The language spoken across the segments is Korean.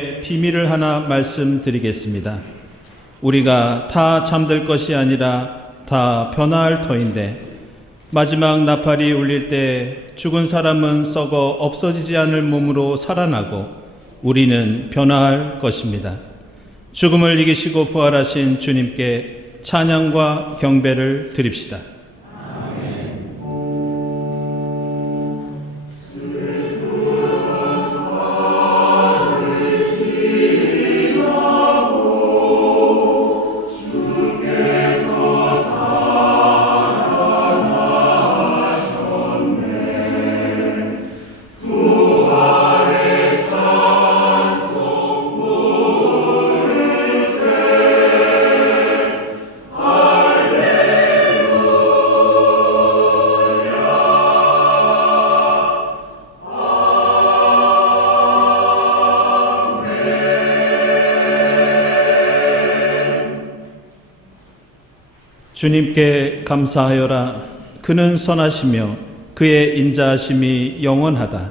여러분에게 비밀을 하나 말씀드리겠습니다. 우리가 다 잠들 것이 아니라 다 변화할 터인데 마지막 나팔이 울릴 때 죽은 사람은 썩어 없어지지 않을 몸으로 살아나고 우리는 변화할 것입니다. 죽음을 이기시고 부활하신 주님께 찬양과 경배를 드립시다. 주님께 감사하여라. 그는 선하시며 그의 인자하심이 영원하다.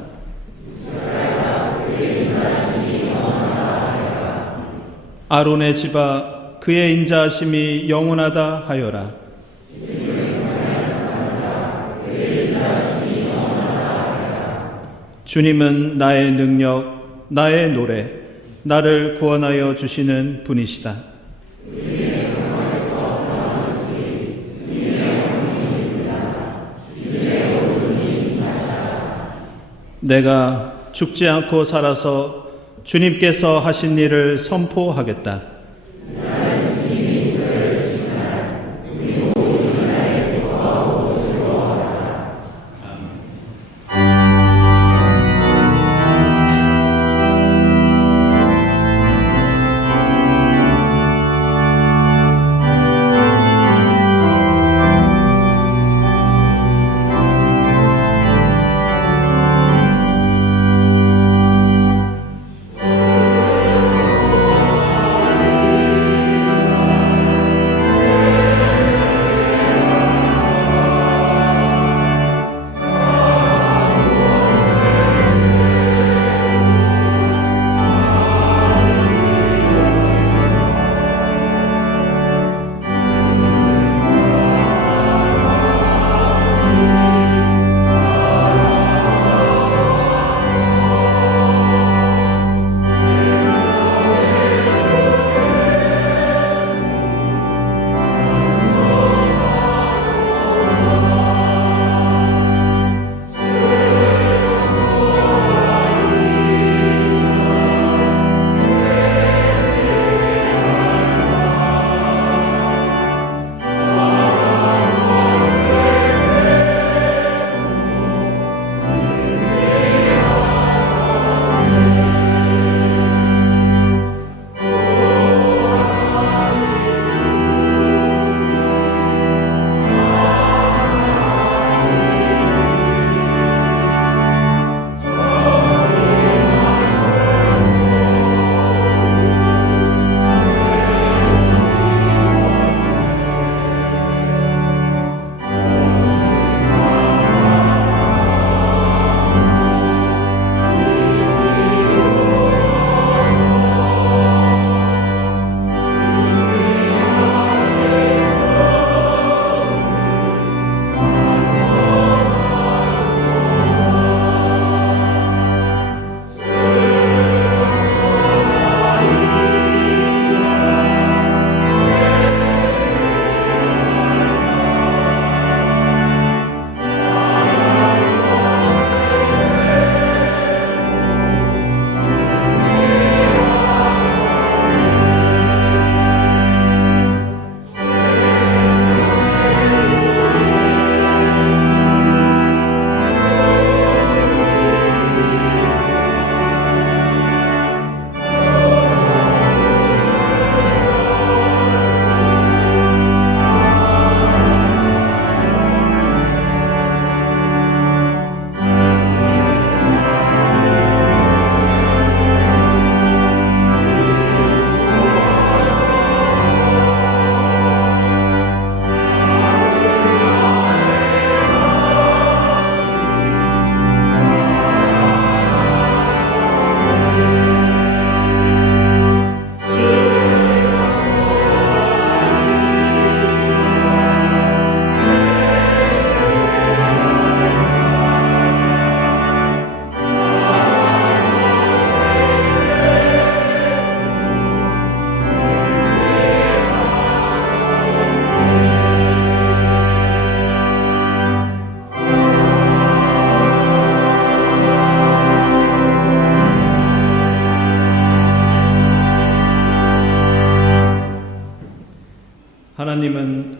아론의 집아 그의 인자하심이 영원하다 하여라. 주님은 나의 능력, 나의 노래, 나를 구원하여 주시는 분이시다. 내가 죽지 않고 살아서 주님께서 하신 일을 선포하겠다.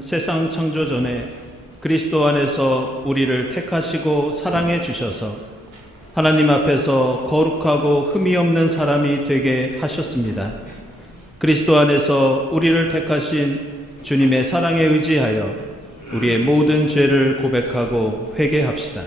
세상 창조 전에 그리스도 안에서 우리를 택하시고 사랑해 주셔서 하나님 앞에서 거룩하고 흠이 없는 사람이 되게 하셨습니다. 그리스도 안에서 우리를 택하신 주님의 사랑에 의지하여 우리의 모든 죄를 고백하고 회개합시다.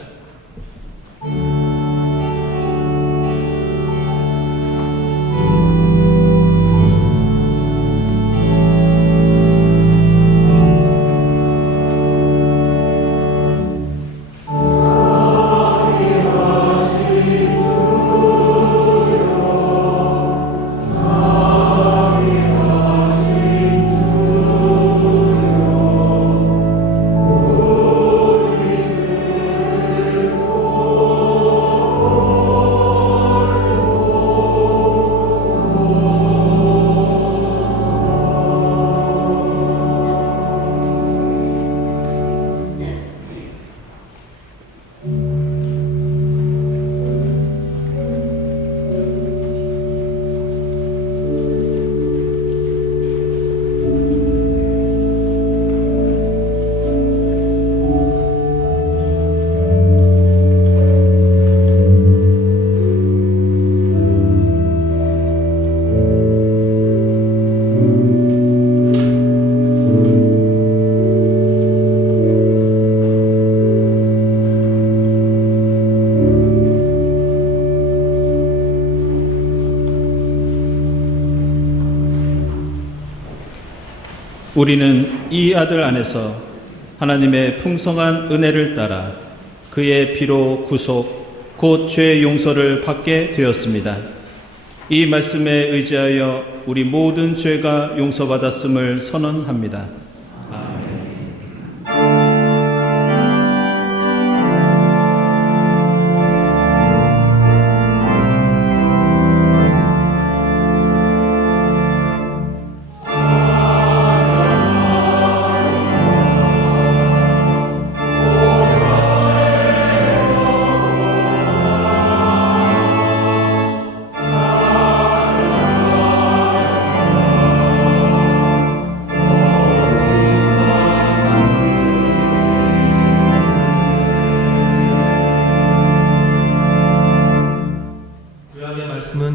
우리는 이 아들 안에서 하나님의 풍성한 은혜를 따라 그의 피로 구속, 곧 죄의 용서를 받게 되었습니다. 이 말씀에 의지하여 우리 모든 죄가 용서받았음을 선언합니다.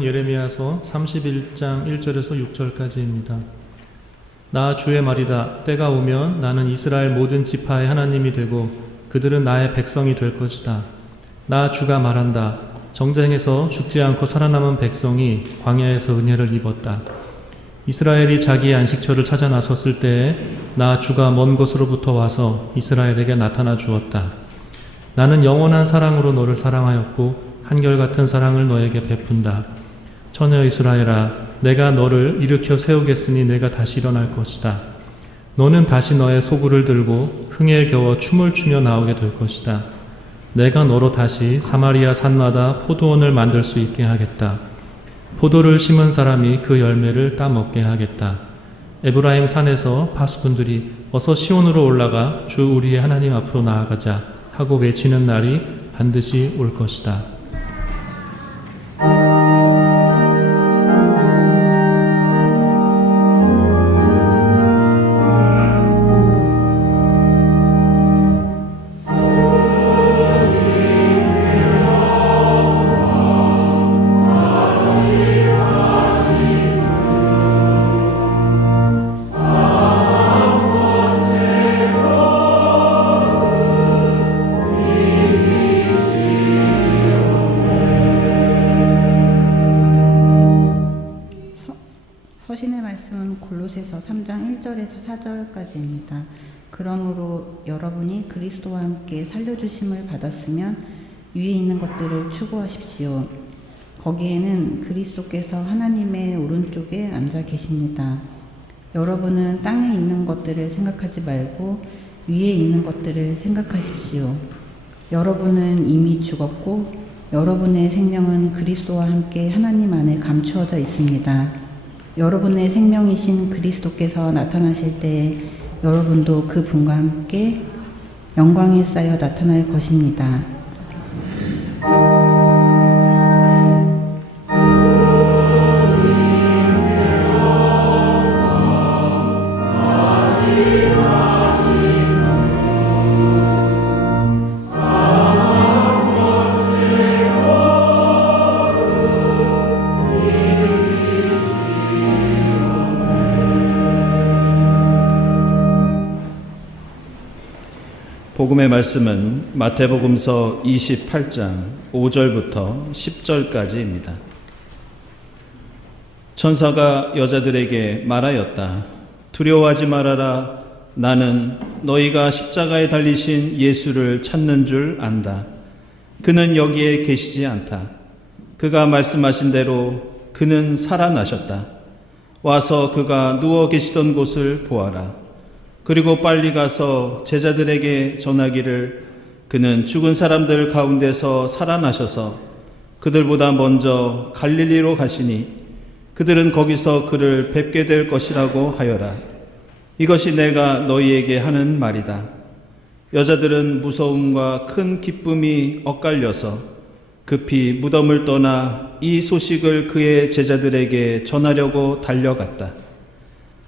예레미야서 31장 1절에서 6절까지입니다. 나 주의 말이다. 때가 오면 나는 이스라엘 모든 지파의 하나님이 되고 그들은 나의 백성이 될 것이다. 나 주가 말한다. 정쟁에서 죽지 않고 살아남은 백성이 광야에서 은혜를 입었다. 이스라엘이 자기의 안식처를 찾아 나섰을 때에 나 주가 먼 곳으로부터 와서 이스라엘에게 나타나 주었다. 나는 영원한 사랑으로 너를 사랑하였고 한결같은 사랑을 너에게 베푼다. 처녀 이스라엘아, 내가 너를 일으켜 세우겠으니 내가 다시 일어날 것이다. 너는 다시 너의 소굴을 들고 흥에 겨워 춤을 추며 나오게 될 것이다. 내가 너로 다시 사마리아 산마다 포도원을 만들 수 있게 하겠다. 포도를 심은 사람이 그 열매를 따먹게 하겠다. 에브라임 산에서 파수꾼들이 어서 시온으로 올라가 주 우리의 하나님 앞으로 나아가자 하고 외치는 날이 반드시 올 것이다. 서신의 말씀은 골로새서 3장 1절에서 4절까지입니다. 그러므로 여러분이 그리스도와 함께 살려주심을 받았으면 위에 있는 것들을 추구하십시오. 거기에는 그리스도께서 하나님의 오른쪽에 앉아 계십니다. 여러분은 땅에 있는 것들을 생각하지 말고 위에 있는 것들을 생각하십시오. 여러분은 이미 죽었고 여러분의 생명은 그리스도와 함께 하나님 안에 감추어져 있습니다. 여러분의 생명이신 그리스도께서 나타나실 때에 여러분도 그 분과 함께 영광에 쌓여 나타날 것입니다. 복음의 말씀은 마태복음서 28장 5절부터 10절까지입니다. 천사가 여자들에게 말하였다. 두려워하지 말아라. 나는 너희가 십자가에 달리신 예수를 찾는 줄 안다. 그는 여기에 계시지 않다. 그가 말씀하신 대로 그는 살아나셨다. 와서 그가 누워 계시던 곳을 보아라. 그리고 빨리 가서 제자들에게 전하기를 그는 죽은 사람들 가운데서 살아나셔서 그들보다 먼저 갈릴리로 가시니 그들은 거기서 그를 뵙게 될 것이라고 하여라. 이것이 내가 너희에게 하는 말이다. 여자들은 무서움과 큰 기쁨이 엇갈려서 급히 무덤을 떠나 이 소식을 그의 제자들에게 전하려고 달려갔다.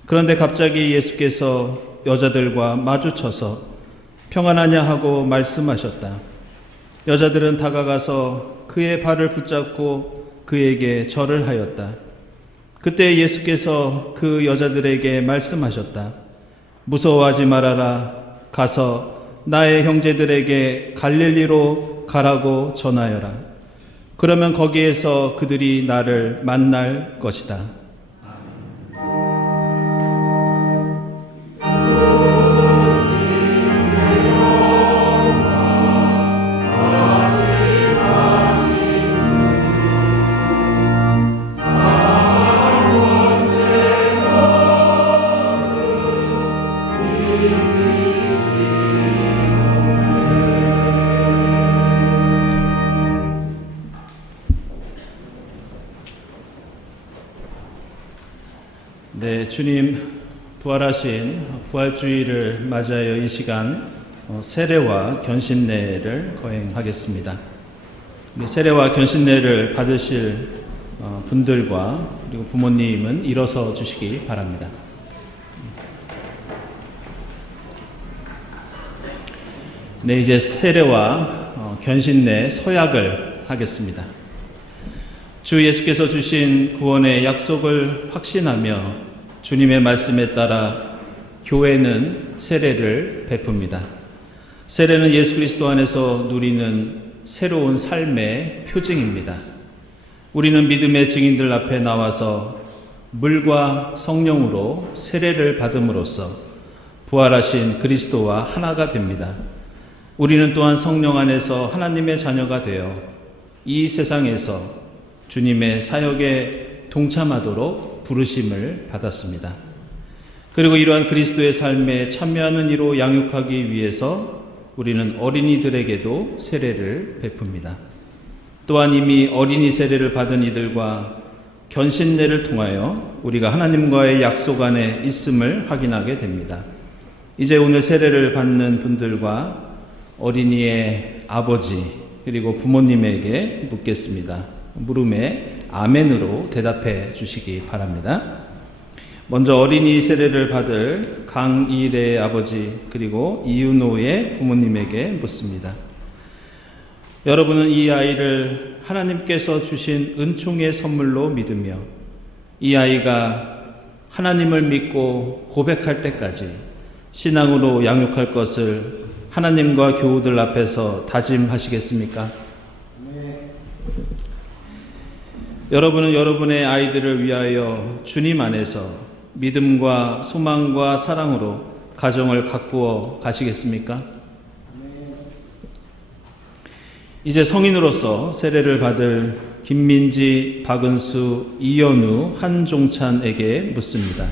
그런데 갑자기 예수께서 여자들과 마주쳐서 평안하냐 하고 말씀하셨다. 여자들은 다가가서 그의 발을 붙잡고 그에게 절을 하였다. 그때 예수께서 그 여자들에게 말씀하셨다. 무서워하지 말아라. 가서 나의 형제들에게 갈릴리로 가라고 전하여라. 그러면 거기에서 그들이 나를 만날 것이다. 네, 주님 부활하신 부활주의를 맞이하여 이 시간 세례와 견신례를 거행하겠습니다. 세례와 견신례를 받으실 분들과 그리고 부모님은 일어서 주시기 바랍니다. 네, 이제 세례와 견신례 서약을 하겠습니다. 주 예수께서 주신 구원의 약속을 확신하며 주님의 말씀에 따라 교회는 세례를 베풉니다. 세례는 예수 그리스도 안에서 누리는 새로운 삶의 표징입니다. 우리는 믿음의 증인들 앞에 나와서 물과 성령으로 세례를 받음으로써 부활하신 그리스도와 하나가 됩니다. 우리는 또한 성령 안에서 하나님의 자녀가 되어 이 세상에서 주님의 사역에 동참하도록 부르심을 받았습니다. 그리고 이러한 그리스도의 삶에 참여하는 이로 양육하기 위해서 우리는 어린이들에게도 세례를 베풉니다. 또한 이미 어린이 세례를 받은 이들과 견신례를 통하여 우리가 하나님과의 약속 안에 있음을 확인하게 됩니다. 이제 오늘 세례를 받는 분들과 어린이의 아버지 그리고 부모님에게 묻겠습니다. 물음에 아멘으로 대답해 주시기 바랍니다. 먼저 어린이 세례를 받을 강일의 아버지 그리고 이윤호의 부모님에게 묻습니다. 여러분은 이 아이를 하나님께서 주신 은총의 선물로 믿으며 이 아이가 하나님을 믿고 고백할 때까지 신앙으로 양육할 것을 하나님과 교우들 앞에서 다짐하시겠습니까? 여러분은 여러분의 아이들을 위하여 주님 안에서 믿음과 소망과 사랑으로 가정을 가꾸어 가시겠습니까? 이제 성인으로서 세례를 받을 김민지, 박은수, 이연우, 한종찬에게 묻습니다.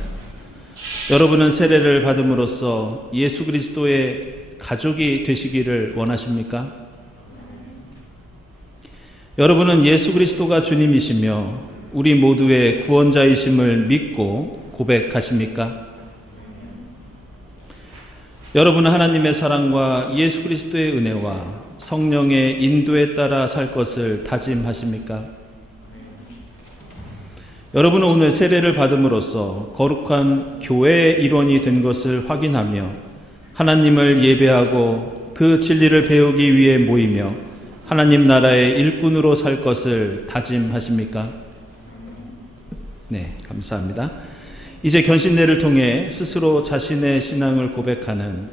여러분은 세례를 받음으로써 예수 그리스도의 가족이 되시기를 원하십니까? 여러분은 예수 그리스도가 주님이시며 우리 모두의 구원자이심을 믿고 고백하십니까? 여러분은 하나님의 사랑과 예수 그리스도의 은혜와 성령의 인도에 따라 살 것을 다짐하십니까? 여러분은 오늘 세례를 받음으로써 거룩한 교회의 일원이 된 것을 확인하며 하나님을 예배하고 그 진리를 배우기 위해 모이며 하나님 나라의 일꾼으로 살 것을 다짐하십니까? 네, 감사합니다. 이제 견신례를 통해 스스로 자신의 신앙을 고백하는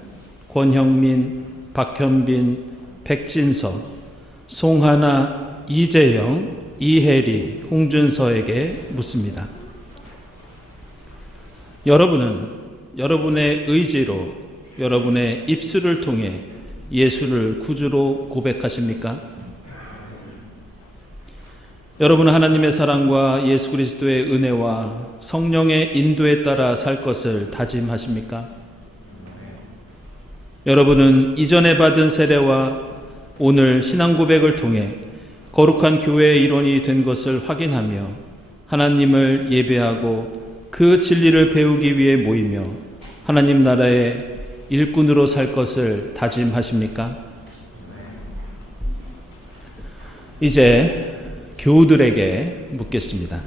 권형민, 박현빈, 백진서, 송하나, 이재영, 이혜리, 홍준서에게 묻습니다. 여러분은 여러분의 의지로, 여러분의 입술을 통해 예수를 구주로 고백하십니까? 여러분은 하나님의 사랑과 예수 그리스도의 은혜와 성령의 인도에 따라 살 것을 다짐하십니까? 여러분은 이전에 받은 세례와 오늘 신앙 고백을 통해 거룩한 교회의 일원이 된 것을 확인하며 하나님을 예배하고 그 진리를 배우기 위해 모이며 하나님 나라의 일꾼으로 살 것을 다짐하십니까? 이제 교우들에게 묻겠습니다.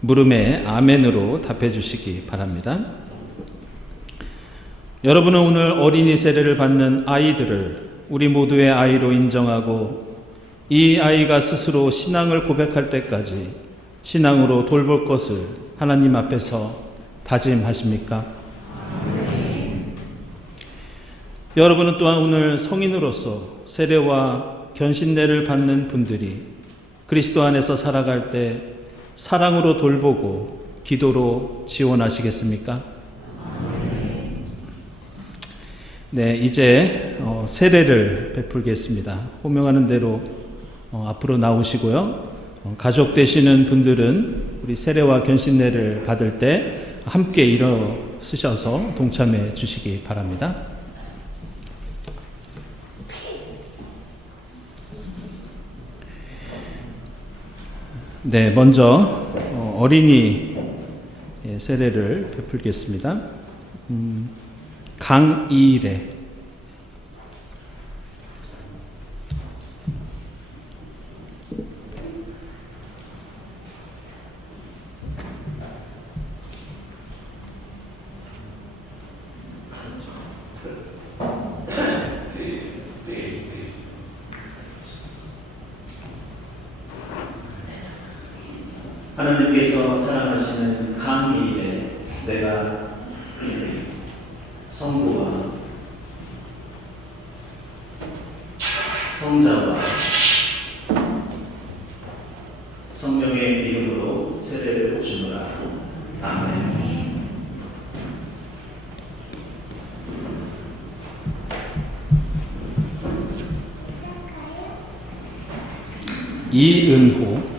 물음에 아멘으로 답해 주시기 바랍니다. 여러분은 오늘 어린이 세례를 받는 아이들을 우리 모두의 아이로 인정하고 이 아이가 스스로 신앙을 고백할 때까지 신앙으로 돌볼 것을 하나님 앞에서 다짐하십니까? 여러분은 또한 오늘 성인으로서 세례와 견신례를 받는 분들이 그리스도 안에서 살아갈 때 사랑으로 돌보고 기도로 지원하시겠습니까? 네, 이제 세례를 베풀겠습니다. 호명하는 대로 앞으로 나오시고요. 가족 되시는 분들은 우리 세례와 견신례를 받을 때 함께 일어서셔서 동참해 주시기 바랍니다. 네, 먼저 어린이 세례를 베풀겠습니다. 강이래. 하나님께서 사랑하시는 강이래 내가 성부와 성자와 성령의 이름으로 세례를 주노라. 아멘. 이은호.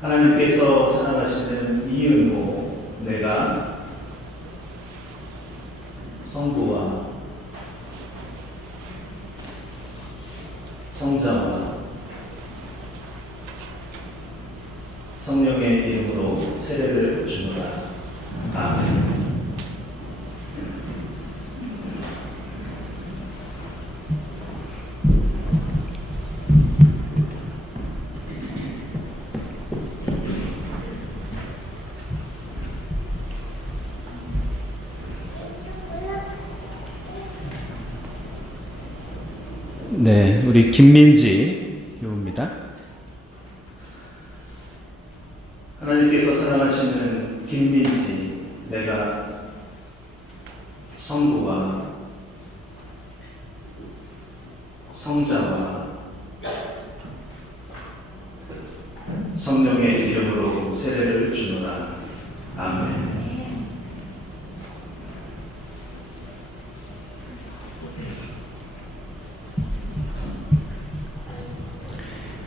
하나님께서 사랑하시는 이은호 내가 성부와 성자와 성령의 이름으로 세례를 주노라. 아멘. 네, 우리 김민지 교우입니다. 하나님께서 사랑하시는 김민지 내가 성부와 성자와 성령의 이름으로 세례를 주노라. 아멘.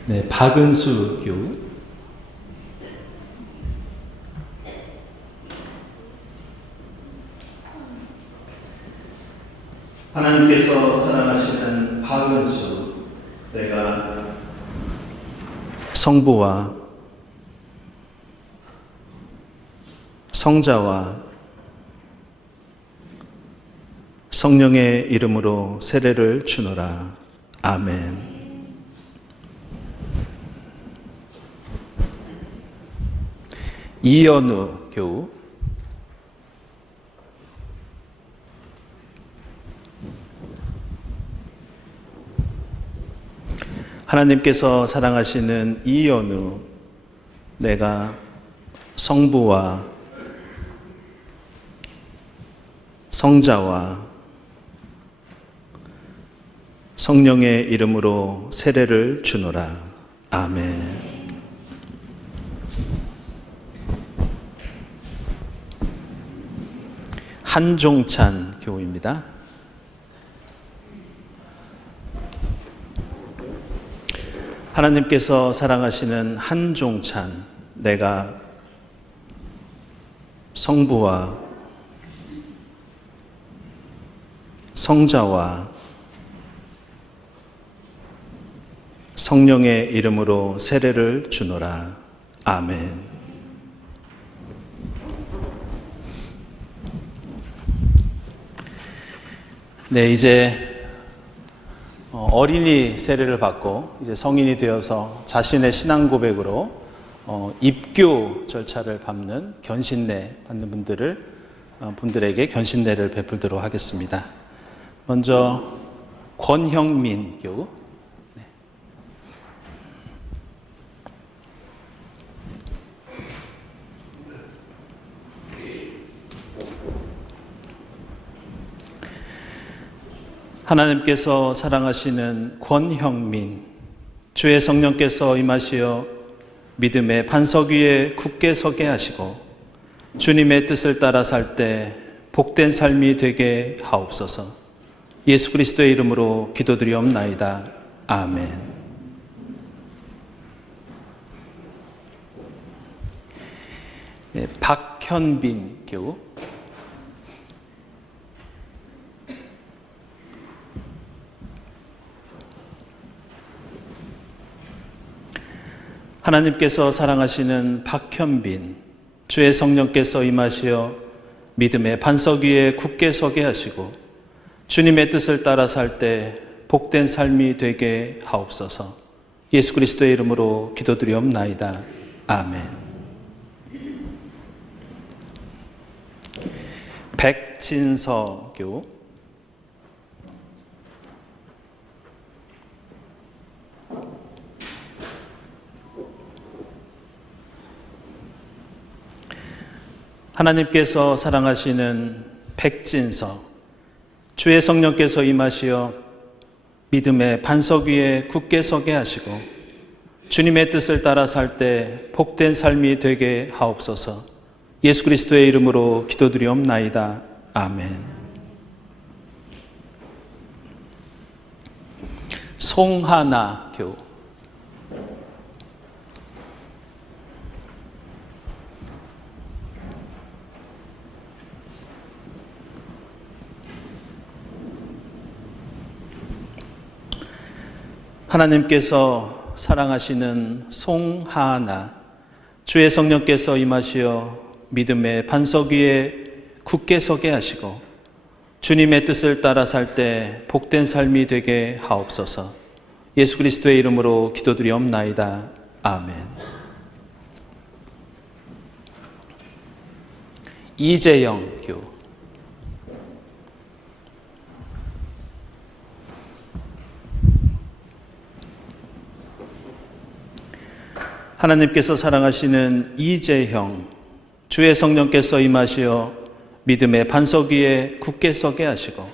네, 박은수 교우. 하나님께서 사랑하시는 박은수 내가 성부와 성자와 성령의 이름으로 세례를 주노라. 아멘. 이연우 교우. 하나님께서 사랑하시는 이연우, 내가 성부와 성자와 성령의 이름으로 세례를 주노라. 아멘. 한종찬 교우입니다. 하나님께서 사랑하시는 한종찬, 내가 성부와 성자와 성령의 이름으로 세례를 주노라. 아멘. 네, 이제 어린이 세례를 받고 이제 성인이 되어서 자신의 신앙 고백으로 입교 절차를 밟는 견신례 받는 분들에게 견신례를 베풀도록 하겠습니다. 먼저 권형민 교우. 네. 하나님께서 사랑하시는 권형민, 주의 성령께서 임하시어 믿음의 반석 위에 굳게 서게 하시고 주님의 뜻을 따라 살 때 복된 삶이 되게 하옵소서. 예수 그리스도의 이름으로 기도드리옵나이다. 아멘. 네, 박현빈 교우. 하나님께서 사랑하시는 박현빈, 주의 성령께서 임하시어 믿음의 반석 위에 굳게 서게 하시고 주님의 뜻을 따라 살 때 복된 삶이 되게 하옵소서. 예수 그리스도의 이름으로 기도드리옵나이다. 아멘. 백진서 교우. 하나님께서 사랑하시는 백진서, 주의 성령께서 임하시어 믿음의 반석 위에 굳게 서게 하시고 주님의 뜻을 따라 살 때 복된 삶이 되게 하옵소서. 예수 그리스도의 이름으로 기도드리옵나이다. 아멘. 송하나 교우. 하나님께서 사랑하시는 송하나, 주의 성령께서 임하시어 믿음의 반석 위에 굳게 서게 하시고 주님의 뜻을 따라 살 때 복된 삶이 되게 하옵소서. 예수 그리스도의 이름으로 기도드리옵나이다. 아멘. 이재영 교우. 하나님께서 사랑하시는 이재형, 주의 성령께서 임하시어 믿음의 반석 위에 굳게 서게 하시고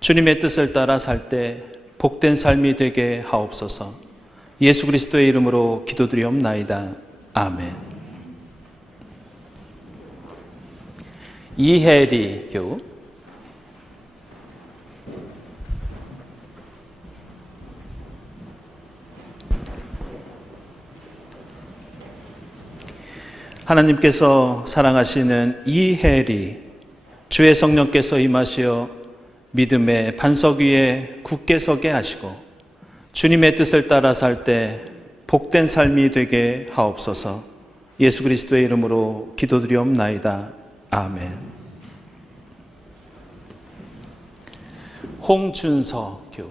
주님의 뜻을 따라 살 때 복된 삶이 되게 하옵소서. 예수 그리스도의 이름으로 기도드리옵나이다. 아멘. 이혜리 교우. 하나님께서 사랑하시는 이혜리, 주의 성령께서 임하시어 믿음의 반석 위에 굳게 서게 하시고 주님의 뜻을 따라 살 때 복된 삶이 되게 하옵소서. 예수 그리스도의 이름으로 기도드리옵나이다. 아멘. 홍준서 교우.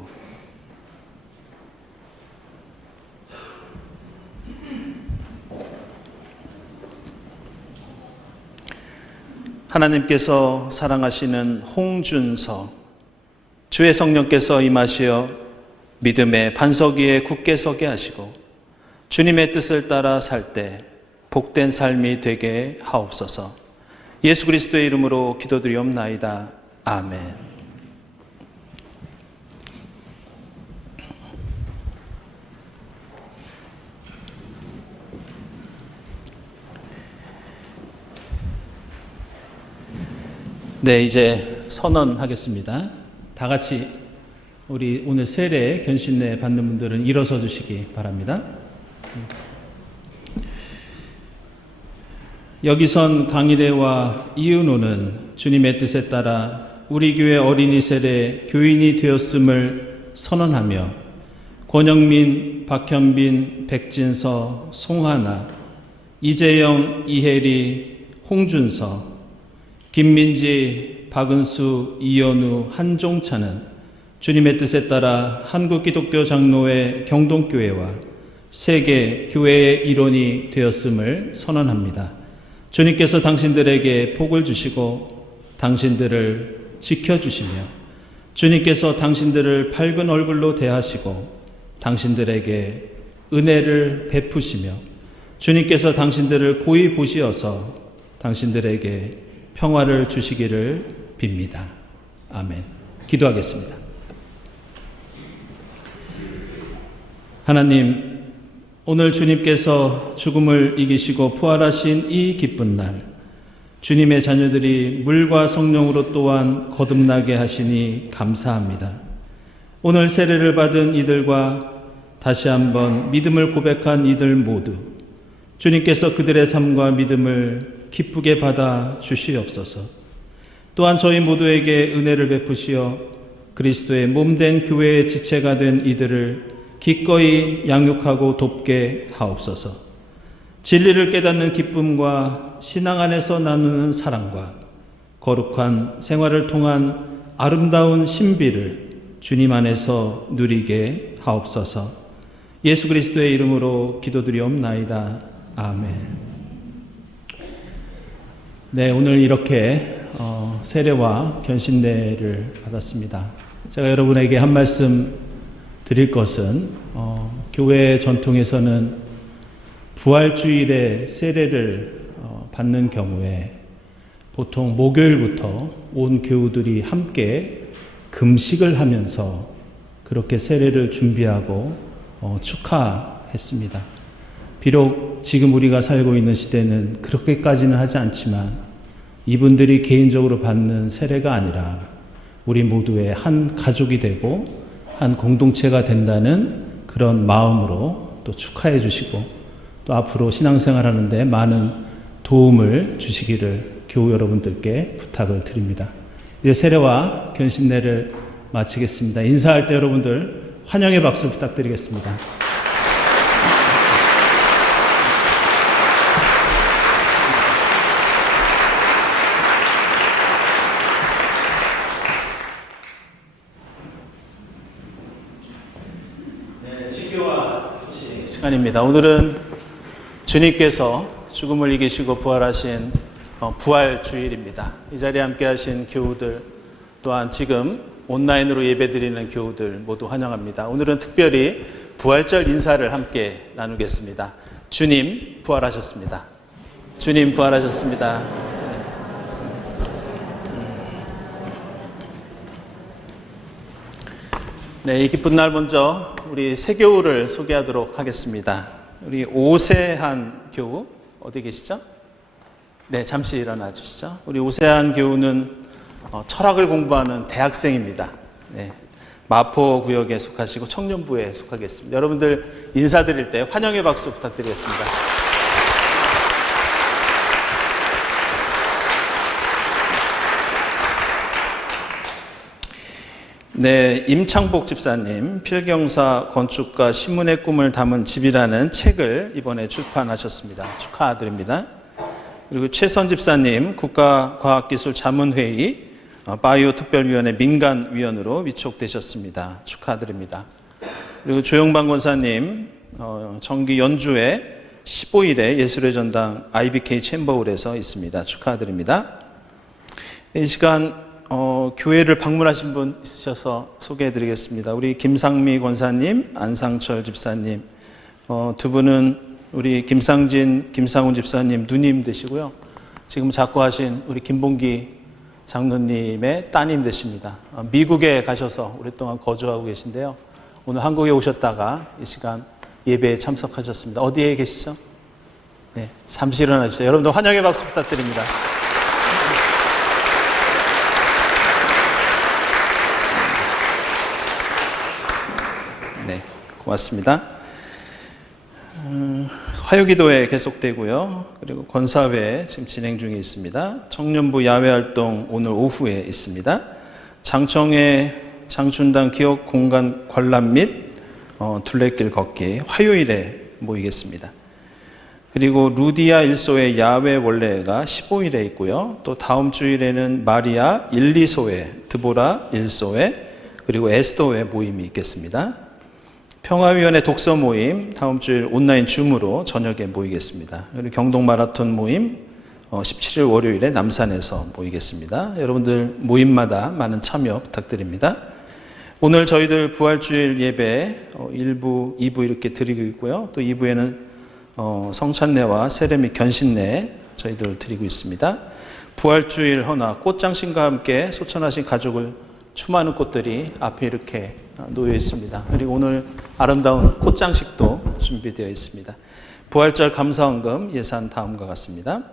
하나님께서 사랑하시는 홍준서, 주의 성령께서 임하시어 믿음의 반석 위에 굳게 서게 하시고 주님의 뜻을 따라 살 때 복된 삶이 되게 하옵소서. 예수 그리스도의 이름으로 기도드리옵나이다. 아멘. 네, 이제 선언하겠습니다. 다 같이 우리 오늘 세례 견신례 받는 분들은 일어서 주시기 바랍니다. 여기선 강일애와 이은호는 주님의 뜻에 따라 우리 교회 어린이 세례 교인이 되었음을 선언하며 권영민, 박현빈, 백진서, 송하나, 이재영, 이혜리, 홍준서, 김민지, 박은수, 이연우, 한종찬은 주님의 뜻에 따라 한국기독교 장로회 경동교회와 세계 교회의 일원이 되었음을 선언합니다. 주님께서 당신들에게 복을 주시고 당신들을 지켜주시며 주님께서 당신들을 밝은 얼굴로 대하시고 당신들에게 은혜를 베푸시며 주님께서 당신들을 고이 보시어서 당신들에게 평화를 주시기를 빕니다. 아멘. 기도하겠습니다. 하나님, 오늘 주님께서 죽음을 이기시고 부활하신 이 기쁜 날, 주님의 자녀들이 물과 성령으로 또한 거듭나게 하시니 감사합니다. 오늘 세례를 받은 이들과 다시 한번 믿음을 고백한 이들 모두 주님께서 그들의 삶과 믿음을 기쁘게 받아 주시옵소서. 또한 저희 모두에게 은혜를 베푸시어 그리스도의 몸된 교회의 지체가 된 이들을 기꺼이 양육하고 돕게 하옵소서. 진리를 깨닫는 기쁨과 신앙 안에서 나누는 사랑과 거룩한 생활을 통한 아름다운 신비를 주님 안에서 누리게 하옵소서. 예수 그리스도의 이름으로 기도드리옵나이다. 아멘. 네, 오늘 이렇게 세례와 견신례를 받았습니다. 제가 여러분에게 한 말씀 드릴 것은 교회 전통에서는 부활주일에 세례를 받는 경우에 보통 목요일부터 온 교우들이 함께 금식을 하면서 그렇게 세례를 준비하고 축하했습니다. 비록 지금 우리가 살고 있는 시대는 그렇게까지는 하지 않지만 이분들이 개인적으로 받는 세례가 아니라 우리 모두의 한 가족이 되고 한 공동체가 된다는 그런 마음으로 또 축하해 주시고 또 앞으로 신앙생활 하는데 많은 도움을 주시기를 교우 여러분들께 부탁을 드립니다. 이제 세례와 견신례를 마치겠습니다. 인사할 때 여러분들 환영의 박수 부탁드리겠습니다. 시간입니다. 오늘은 주님께서 죽음을 이기시고 부활하신 부활주일입니다. 이 자리에 함께 하신 교우들 또한 지금 온라인으로 예배드리는 교우들 모두 환영합니다. 오늘은 특별히 부활절 인사를 함께 나누겠습니다. 주님 부활하셨습니다. 주님 부활하셨습니다. 네, 이 기쁜 날 먼저 우리 새 교우를 소개하도록 하겠습니다. 우리 오세한 교우 어디 계시죠? 네, 잠시 일어나 주시죠. 우리 오세한 교우는 철학을 공부하는 대학생입니다. 네, 마포구역에 속하시고 청년부에 속하겠습니다. 여러분들 인사드릴 때 환영의 박수 부탁드리겠습니다. 네, 임창복 집사님, 필경사 건축가 신문의 꿈을 담은 집이라는 책을 이번에 출판하셨습니다. 축하드립니다. 그리고 최선 집사님, 국가과학기술자문회의 바이오 특별위원회 민간위원으로 위촉되셨습니다. 축하드립니다. 그리고 조영방 권사님, 정기 연주회 15일에 예술의 전당 IBK 챔버홀에서 있습니다. 축하드립니다. 이 시간 교회를 방문하신 분 있으셔서 소개해드리겠습니다. 우리 김상미 권사님, 안상철 집사님, 두 분은 우리 김상훈 집사님 누님 되시고요. 지금 작고하신 우리 김봉기 장로님의 따님 되십니다. 미국에 가셔서 오랫동안 거주하고 계신데요. 오늘 한국에 오셨다가 이 시간 예배에 참석하셨습니다. 어디에 계시죠? 네, 잠시 일어나 주세요. 여러분들 환영의 박수 부탁드립니다. 네, 고맙습니다. 화요기도회 계속되고요. 그리고 권사회 지금 진행 중에 있습니다. 청년부 야외활동 오늘 오후에 있습니다. 장청의 장춘당 기억 공간 관람 및 둘레길 걷기 화요일에 모이겠습니다. 그리고 루디아 일소회 야외 원래가 15일에 있고요. 또 다음 주일에는 마리아 1, 2소회, 드보라 1소회, 그리고 에스더회 모임이 있겠습니다. 평화위원회 독서 모임 다음 주일 온라인 줌으로 저녁에 모이겠습니다. 그리고 경동 마라톤 모임 17일 월요일에 남산에서 모이겠습니다. 여러분들 모임마다 많은 참여 부탁드립니다. 오늘 저희들 부활주일 예배 1부, 2부 이렇게 드리고 있고요. 또 2부에는 성찬례와 세례 및 견신례 저희들 드리고 있습니다. 부활주일 헌화 꽃장신과 함께 소천하신 가족을 추모하는 꽃들이 앞에 이렇게 놓여 있습니다. 그리고 오늘 아름다운 꽃장식도 준비되어 있습니다. 부활절 감사헌금 예산 다음과 같습니다.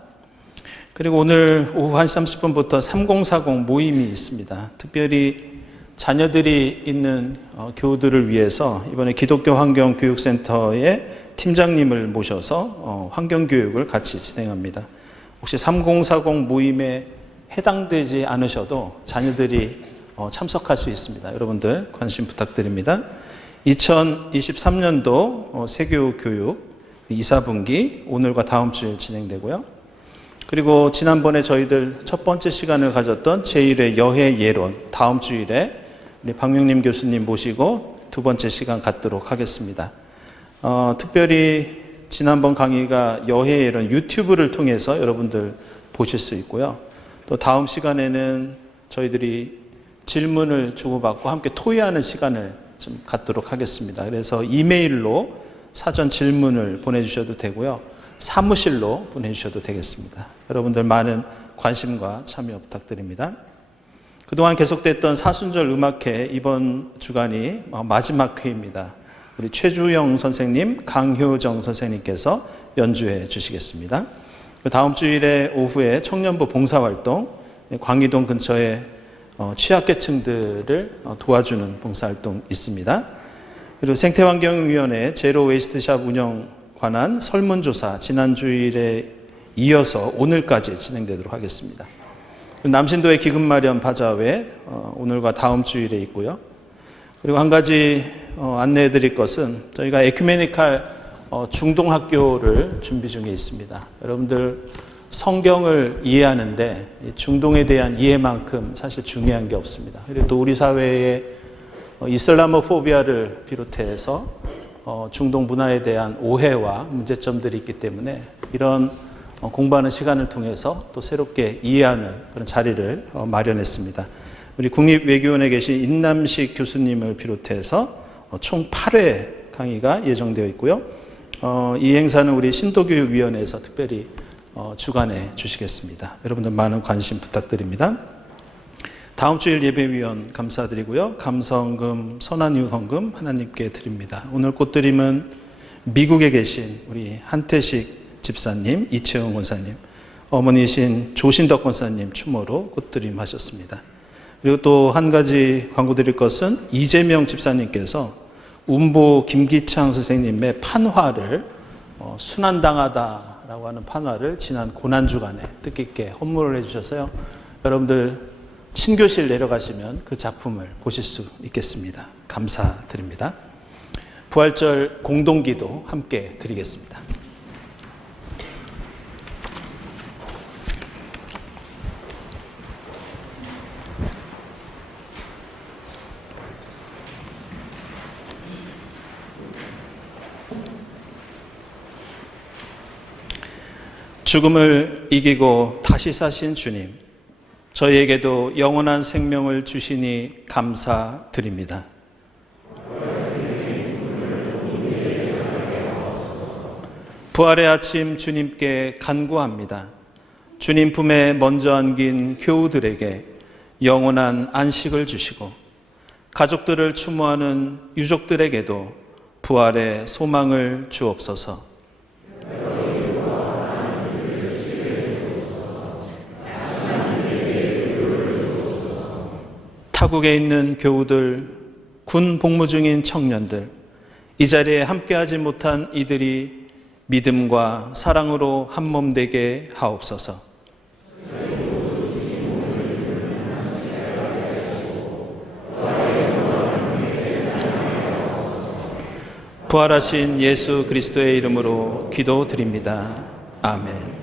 그리고 오늘 오후 1시 30분부터 3040 모임이 있습니다. 특별히 자녀들이 있는 교우들을 위해서 이번에 기독교 환경교육센터의 팀장님을 모셔서 환경교육을 같이 진행합니다. 혹시 3040 모임에 해당되지 않으셔도 자녀들이 참석할 수 있습니다. 여러분들 관심 부탁드립니다. 2023년도 세교교육 2, 4분기 오늘과 다음 주에 진행되고요. 그리고 지난번에 저희들 첫 번째 시간을 가졌던 제1회 여해 예론 다음 주일에 우리 박명림 교수님 모시고 두 번째 시간 갖도록 하겠습니다. 특별히 지난번 강의가 여해 예론 유튜브를 통해서 여러분들 보실 수 있고요. 또 다음 시간에는 저희들이 질문을 주고받고 함께 토의하는 시간을 좀 갖도록 하겠습니다. 그래서 이메일로 사전 질문을 보내주셔도 되고요. 사무실로 보내주셔도 되겠습니다. 여러분들 많은 관심과 참여 부탁드립니다. 그동안 계속됐던 사순절 음악회 이번 주간이 마지막 회입니다. 우리 최주영 선생님, 강효정 선생님께서 연주해 주시겠습니다. 다음 주일에 오후에 청년부 봉사활동, 광희동 근처에 취약계층들을 도와주는 봉사활동 있습니다. 그리고 생태환경위원회 제로 웨이스트샵 운영 관한 설문조사 지난주일에 이어서 오늘까지 진행되도록 하겠습니다. 남신도의 기금 마련 바자회 오늘과 다음 주일에 있고요. 그리고 한 가지 안내해 드릴 것은 저희가 에큐메니칼 중동학교를 준비 중에 있습니다. 여러분들 성경을 이해하는데 중동에 대한 이해만큼 사실 중요한 게 없습니다. 그리고 또 우리 사회에 이슬라모포비아를 비롯해서 중동 문화에 대한 오해와 문제점들이 있기 때문에 이런 공부하는 시간을 통해서 또 새롭게 이해하는 그런 자리를 마련했습니다. 우리 국립외교원에 계신 인남식 교수님을 비롯해서 총 8회 강의가 예정되어 있고요. 이 행사는 우리 신도교육위원회에서 특별히 주관해 주시겠습니다. 여러분들 많은 관심 부탁드립니다. 다음 주일 예배위원 감사드리고요. 감사헌금, 선한이웃헌금 하나님께 드립니다. 오늘 꽃드림은 미국에 계신 우리 한태식 집사님, 이채영 권사님, 어머니신 조신덕 권사님 추모로 꽃드림 하셨습니다. 그리고 또 한 가지 광고 드릴 것은 이재명 집사님께서 운보 김기창 선생님의 판화를 순환당하다라고 하는 판화를 지난 고난주간에 뜻깊게 헌물을 해주셔서요. 여러분들 친교실 내려가시면 그 작품을 보실 수 있겠습니다. 감사드립니다. 부활절 공동기도 함께 드리겠습니다. 죽음을 이기고 다시 사신 주님, 저희에게도 영원한 생명을 주시니 감사드립니다. 부활의 아침 주님께 간구합니다. 주님 품에 먼저 안긴 교우들에게 영원한 안식을 주시고 가족들을 추모하는 유족들에게도 부활의 소망을 주옵소서. 타국에 있는 교우들, 군 복무 중인 청년들, 이 자리에 함께하지 못한 이들이 믿음과 사랑으로 한몸 되게 하옵소서. 부활하신 예수 그리스도의 이름으로 기도드립니다. 아멘.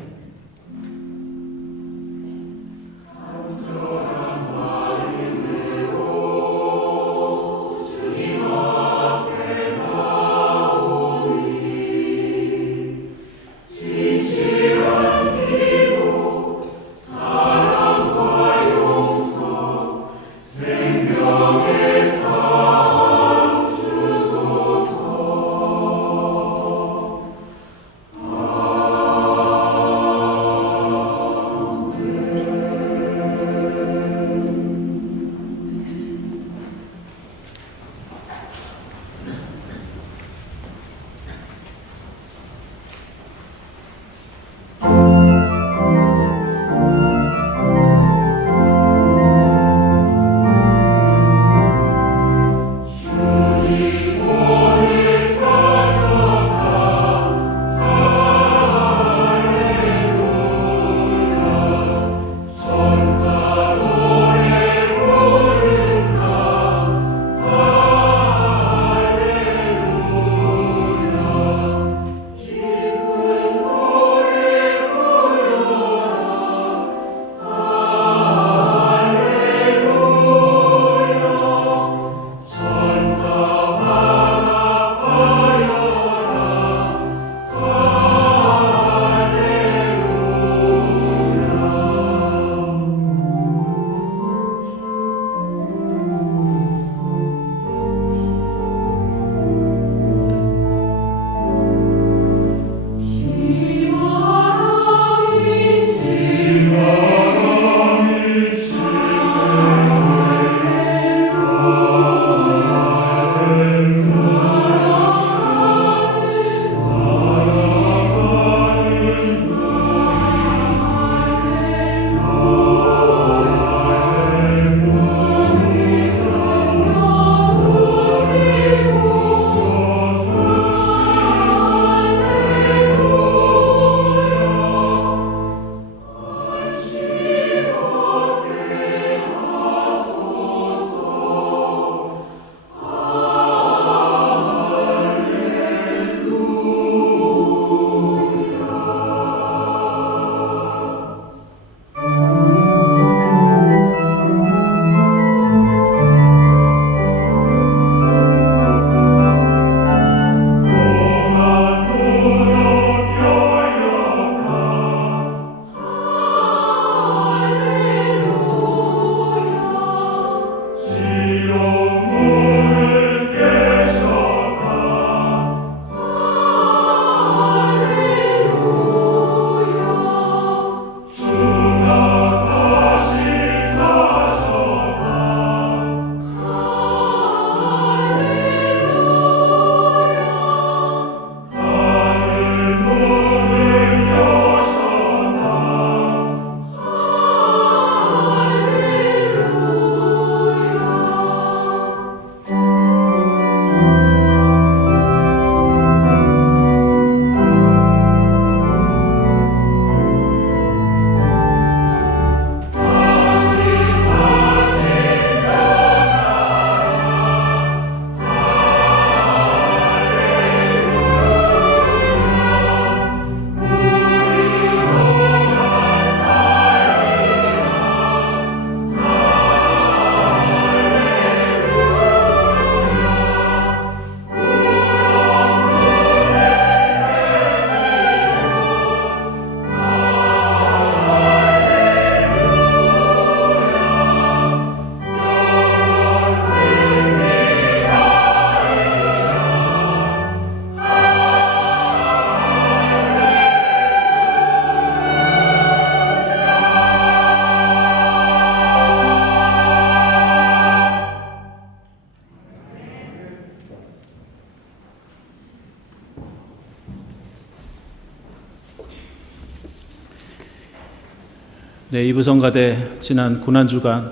네, 이부성가대 지난 고난주간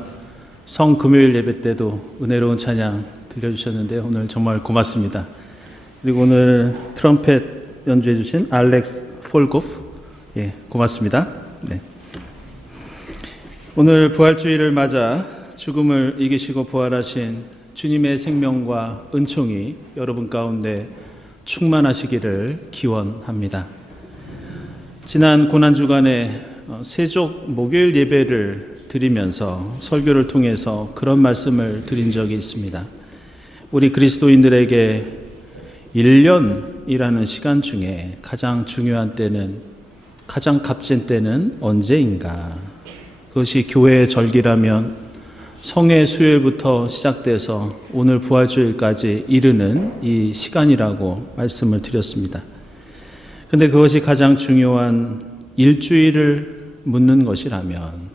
성금요일 예배 때도 은혜로운 찬양 들려주셨는데요. 오늘 정말 고맙습니다. 그리고 오늘 트럼펫 연주해 주신 알렉스 폴고프, 고맙습니다. 네. 오늘 부활주의를 맞아 죽음을 이기시고 부활하신 주님의 생명과 은총이 여러분 가운데 충만하시기를 기원합니다. 지난 고난주간에 세족 목요일 예배를 드리면서 설교를 통해서 그런 말씀을 드린 적이 있습니다. 우리 그리스도인들에게 1년이라는 시간 중에 가장 중요한 때는, 가장 값진 때는 언제인가? 그것이 교회의 절기라면 성회 수요일부터 시작돼서 오늘 부활주일까지 이르는 이 시간이라고 말씀을 드렸습니다. 그런데 그것이 가장 중요한 일주일을 묻는 것이라면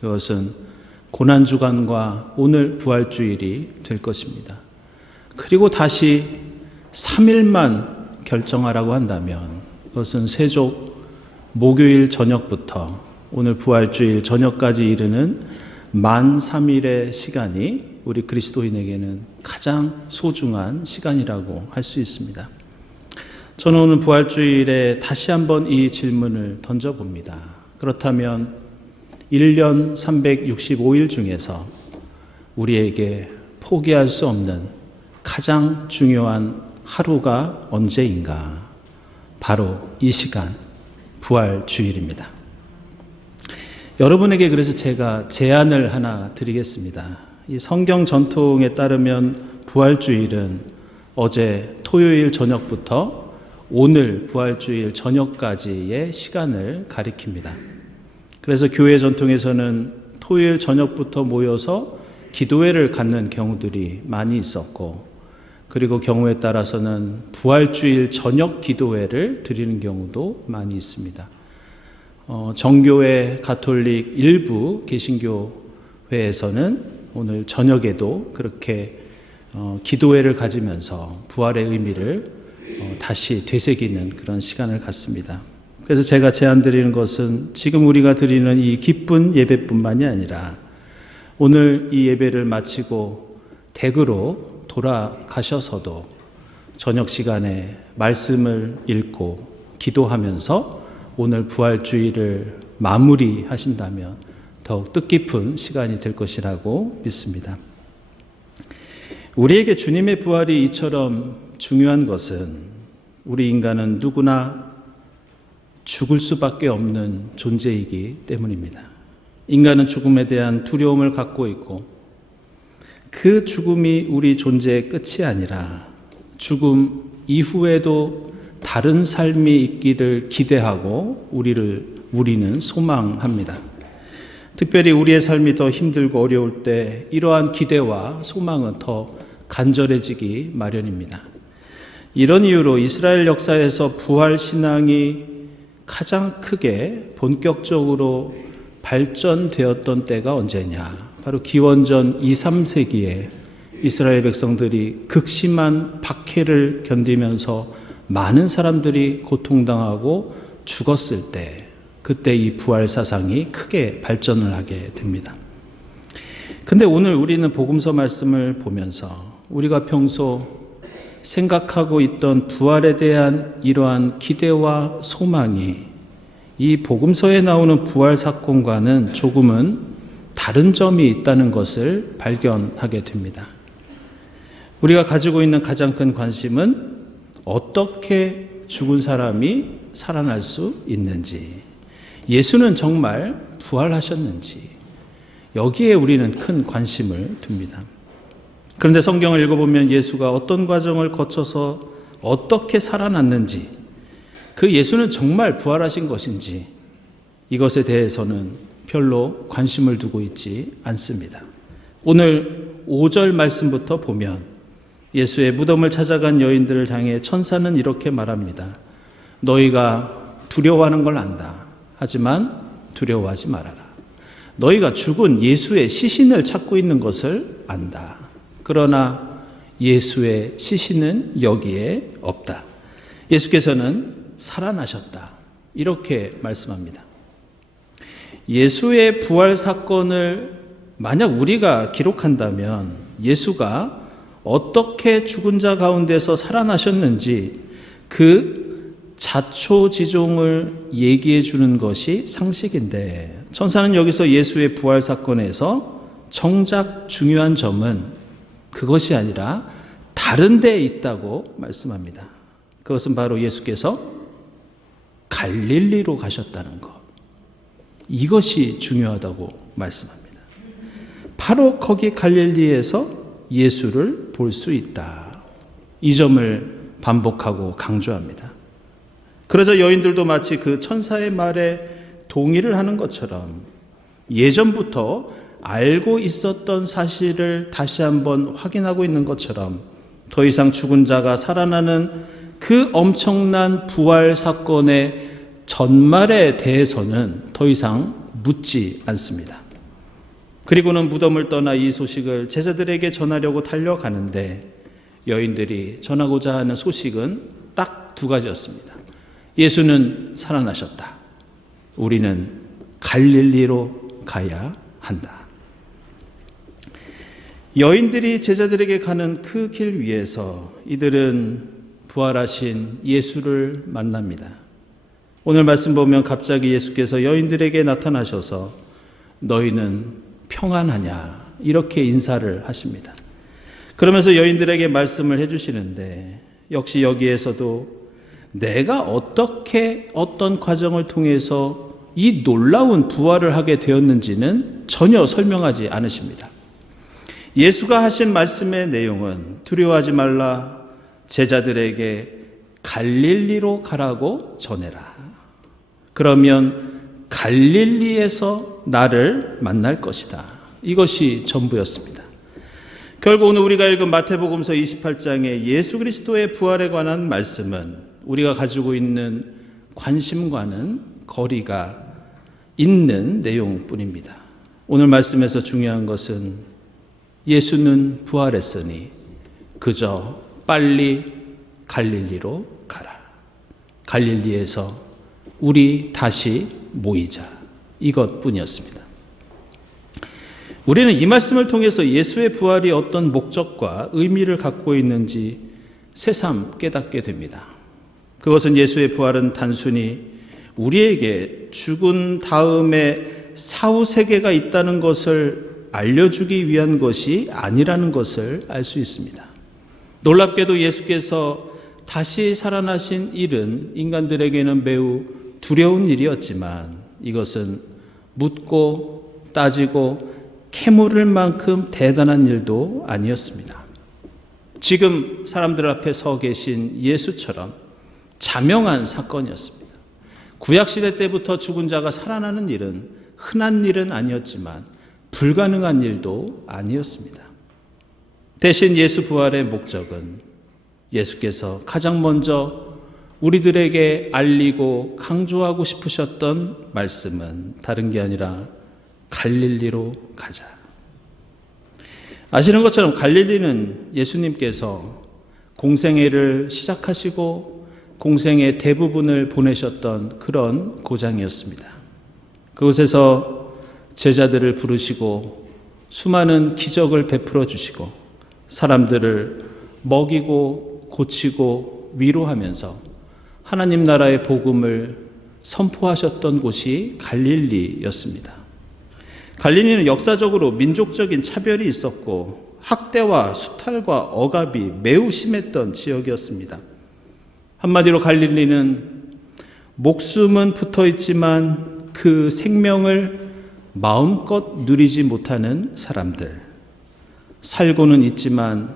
그것은 고난주간과 오늘 부활주일이 될 것입니다. 그리고 다시 3일만 결정하라고 한다면 그것은 세족 목요일 저녁부터 오늘 부활주일 저녁까지 이르는 만 3일의 시간이 우리 그리스도인에게는 가장 소중한 시간이라고 할 수 있습니다. 저는 오늘 부활주일에 다시 한번 이 질문을 던져봅니다. 그렇다면 1년 365일 중에서 우리에게 포기할 수 없는 가장 중요한 하루가 언제인가? 바로 이 시간, 부활주일입니다. 여러분에게 그래서 제가 제안을 하나 드리겠습니다. 이 성경 전통에 따르면 부활주일은 어제 토요일 저녁부터 오늘 부활주일 저녁까지의 시간을 가리킵니다. 그래서 교회 전통에서는 토요일 저녁부터 모여서 기도회를 갖는 경우들이 많이 있었고, 그리고 경우에 따라서는 부활주일 저녁 기도회를 드리는 경우도 많이 있습니다. 정교회, 가톨릭, 일부 개신교회에서는 오늘 저녁에도 그렇게 기도회를 가지면서 부활의 의미를 다시 되새기는 그런 시간을 갖습니다. 그래서 제가 제안드리는 것은 지금 우리가 드리는 이 기쁜 예배뿐만이 아니라 오늘 이 예배를 마치고 댁으로 돌아가셔서도 저녁 시간에 말씀을 읽고 기도하면서 오늘 부활주의를 마무리하신다면 더욱 뜻깊은 시간이 될 것이라고 믿습니다. 우리에게 주님의 부활이 이처럼 중요한 것은 우리 인간은 누구나 죽을 수밖에 없는 존재이기 때문입니다. 인간은 죽음에 대한 두려움을 갖고 있고 그 죽음이 우리 존재의 끝이 아니라 죽음 이후에도 다른 삶이 있기를 기대하고 우리는 소망합니다. 특별히 우리의 삶이 더 힘들고 어려울 때 이러한 기대와 소망은 더 간절해지기 마련입니다. 이런 이유로 이스라엘 역사에서 부활 신앙이 가장 크게 본격적으로 발전되었던 때가 언제냐? 바로 기원전 2, 3세기에 이스라엘 백성들이 극심한 박해를 견디면서 많은 사람들이 고통당하고 죽었을 때, 그때 이 부활 사상이 크게 발전을 하게 됩니다. 근데 오늘 우리는 복음서 말씀을 보면서 우리가 평소 생각하고 있던 부활에 대한 이러한 기대와 소망이 이 복음서에 나오는 부활 사건과는 조금은 다른 점이 있다는 것을 발견하게 됩니다. 우리가 가지고 있는 가장 큰 관심은 어떻게 죽은 사람이 살아날 수 있는지, 예수는 정말 부활하셨는지, 여기에 우리는 큰 관심을 둡니다. 그런데 성경을 읽어보면 예수가 어떤 과정을 거쳐서 어떻게 살아났는지, 그 예수는 정말 부활하신 것인지 이것에 대해서는 별로 관심을 두고 있지 않습니다. 오늘 5절 말씀부터 보면 예수의 무덤을 찾아간 여인들을 향해 천사는 이렇게 말합니다. 너희가 두려워하는 걸 안다. 하지만 두려워하지 말아라. 너희가 죽은 예수의 시신을 찾고 있는 것을 안다. 그러나 예수의 시신은 여기에 없다. 예수께서는 살아나셨다. 이렇게 말씀합니다. 예수의 부활 사건을 만약 우리가 기록한다면 예수가 어떻게 죽은 자 가운데서 살아나셨는지 그 자초지종을 얘기해 주는 것이 상식인데, 천사는 여기서 예수의 부활 사건에서 정작 중요한 점은 그것이 아니라 다른 데에 있다고 말씀합니다. 그것은 바로 예수께서 갈릴리로 가셨다는 것, 이것이 중요하다고 말씀합니다. 바로 거기 갈릴리에서 예수를 볼 수 있다, 이 점을 반복하고 강조합니다. 그러자 여인들도 마치 그 천사의 말에 동의를 하는 것처럼 예전부터 알고 있었던 사실을 다시 한번 확인하고 있는 것처럼 더 이상 죽은 자가 살아나는 그 엄청난 부활 사건의 전말에 대해서는 더 이상 묻지 않습니다. 그리고는 무덤을 떠나 이 소식을 제자들에게 전하려고 달려가는데 여인들이 전하고자 하는 소식은 딱 두 가지였습니다. 예수는 살아나셨다. 우리는 갈릴리로 가야 한다. 여인들이 제자들에게 가는 그 길 위에서 이들은 부활하신 예수를 만납니다. 오늘 말씀 보면 갑자기 예수께서 여인들에게 나타나셔서 너희는 평안하냐, 이렇게 인사를 하십니다. 그러면서 여인들에게 말씀을 해주시는데, 역시 여기에서도 내가 어떻게 어떤 과정을 통해서 이 놀라운 부활을 하게 되었는지는 전혀 설명하지 않으십니다. 예수가 하신 말씀의 내용은 두려워하지 말라, 제자들에게 갈릴리로 가라고 전해라. 그러면 갈릴리에서 나를 만날 것이다. 이것이 전부였습니다. 결국 오늘 우리가 읽은 마태복음서 28장의 예수 그리스도의 부활에 관한 말씀은 우리가 가지고 있는 관심과는 거리가 있는 내용뿐입니다. 오늘 말씀에서 중요한 것은 예수는 부활했으니 그저 빨리 갈릴리로 가라. 갈릴리에서 우리 다시 모이자. 이것뿐이었습니다. 우리는 이 말씀을 통해서 예수의 부활이 어떤 목적과 의미를 갖고 있는지 새삼 깨닫게 됩니다. 그것은 예수의 부활은 단순히 우리에게 죽은 다음에 사후세계가 있다는 것을 알려주기 위한 것이 아니라는 것을 알 수 있습니다. 놀랍게도 예수께서 다시 살아나신 일은 인간들에게는 매우 두려운 일이었지만 이것은 묻고 따지고 캐물을 만큼 대단한 일도 아니었습니다. 지금 사람들 앞에 서 계신 예수처럼 자명한 사건이었습니다. 구약시대 때부터 죽은 자가 살아나는 일은 흔한 일은 아니었지만 불가능한 일도 아니었습니다. 대신 예수 부활의 목적은 예수께서 가장 먼저 우리들에게 알리고 강조하고 싶으셨던 말씀은 다른 게 아니라 갈릴리로 가자. 아시는 것처럼 갈릴리는 예수님께서 공생애를 시작하시고 공생의 대부분을 보내셨던 그런 고장이었습니다. 그곳에서 제자들을 부르시고 수많은 기적을 베풀어 주시고 사람들을 먹이고 고치고 위로하면서 하나님 나라의 복음을 선포하셨던 곳이 갈릴리였습니다. 갈릴리는 역사적으로 민족적인 차별이 있었고 학대와 수탈과 억압이 매우 심했던 지역이었습니다. 한마디로 갈릴리는 목숨은 붙어 있지만 그 생명을 마음껏 누리지 못하는 사람들, 살고는 있지만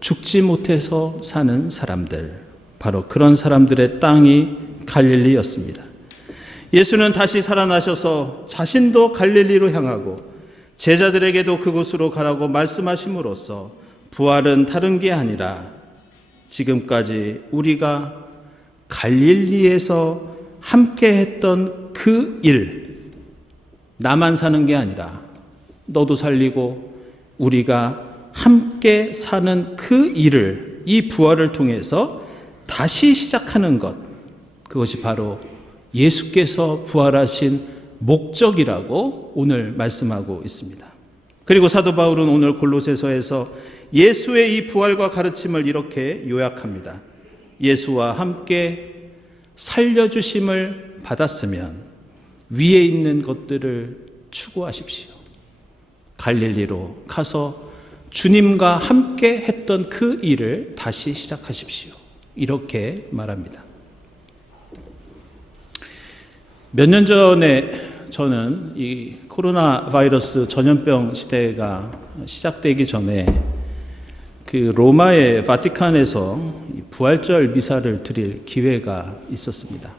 죽지 못해서 사는 사람들, 바로 그런 사람들의 땅이 갈릴리였습니다. 예수는 다시 살아나셔서 자신도 갈릴리로 향하고 제자들에게도 그곳으로 가라고 말씀하심으로써 부활은 다른 게 아니라 지금까지 우리가 갈릴리에서 함께 했던 그 일, 나만 사는 게 아니라 너도 살리고 우리가 함께 사는 그 일을 이 부활을 통해서 다시 시작하는 것, 그것이 바로 예수께서 부활하신 목적이라고 오늘 말씀하고 있습니다. 그리고 사도 바울은 오늘 골로새서에서 예수의 이 부활과 가르침을 이렇게 요약합니다. 예수와 함께 살려주심을 받았으면 위에 있는 것들을 추구하십시오. 갈릴리로 가서 주님과 함께 했던 그 일을 다시 시작하십시오. 이렇게 말합니다. 몇 년 전에 저는 이 코로나 바이러스 전염병 시대가 시작되기 전에 그 로마의 바티칸에서 부활절 미사를 드릴 기회가 있었습니다.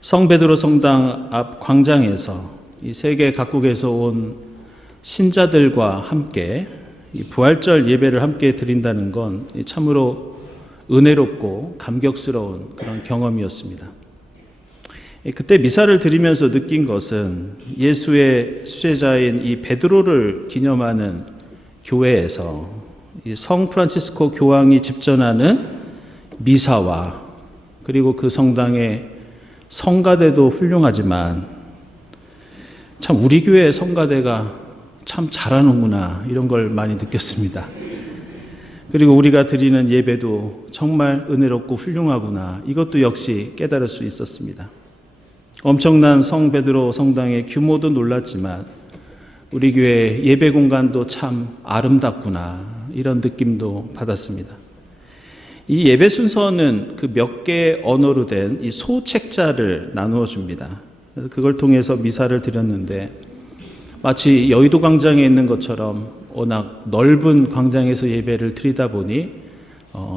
성 베드로 성당 앞 광장에서 이 세계 각국에서 온 신자들과 함께 이 부활절 예배를 함께 드린다는 건 참으로 은혜롭고 감격스러운 그런 경험이었습니다. 그때 미사를 드리면서 느낀 것은 예수의 수제자인 이 베드로를 기념하는 교회에서 이 성 프란치스코 교황이 집전하는 미사와 그리고 그 성당의 성가대도 훌륭하지만 참 우리 교회의 성가대가 참 잘하는구나 이런 걸 많이 느꼈습니다. 그리고 우리가 드리는 예배도 정말 은혜롭고 훌륭하구나 이것도 역시 깨달을 수 있었습니다. 엄청난 성 베드로 성당의 규모도 놀랐지만 우리 교회 예배 공간도 참 아름답구나 이런 느낌도 받았습니다. 이 예배 순서는 그 몇 개의 언어로 된 이 소책자를 나누어 줍니다. 그래서 그걸 통해서 미사를 드렸는데 마치 여의도 광장에 있는 것처럼 워낙 넓은 광장에서 예배를 드리다 보니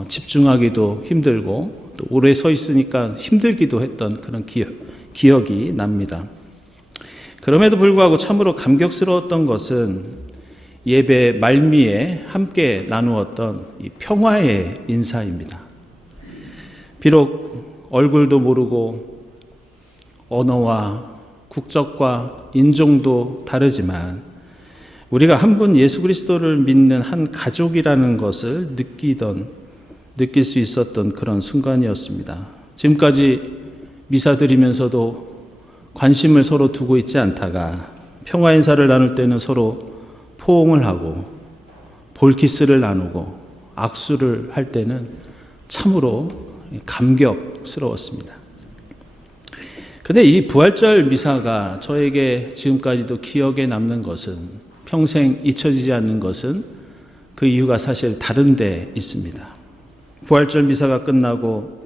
집중하기도 힘들고 또 오래 서 있으니까 힘들기도 했던 그런 기억이 납니다. 그럼에도 불구하고 참으로 감격스러웠던 것은 예배 말미에 함께 나누었던 이 평화의 인사입니다. 비록 얼굴도 모르고 언어와 국적과 인종도 다르지만 우리가 한 분 예수 그리스도를 믿는 한 가족이라는 것을 느낄 수 있었던 그런 순간이었습니다. 지금까지 미사 드리면서도 관심을 서로 두고 있지 않다가 평화 인사를 나눌 때는 서로 포옹을 하고 볼키스를 나누고 악수를 할 때는 참으로 감격스러웠습니다. 그런데 이 부활절 미사가 저에게 지금까지도 기억에 남는 것은 평생 잊혀지지 않는 것은 그 이유가 사실 다른 데 있습니다. 부활절 미사가 끝나고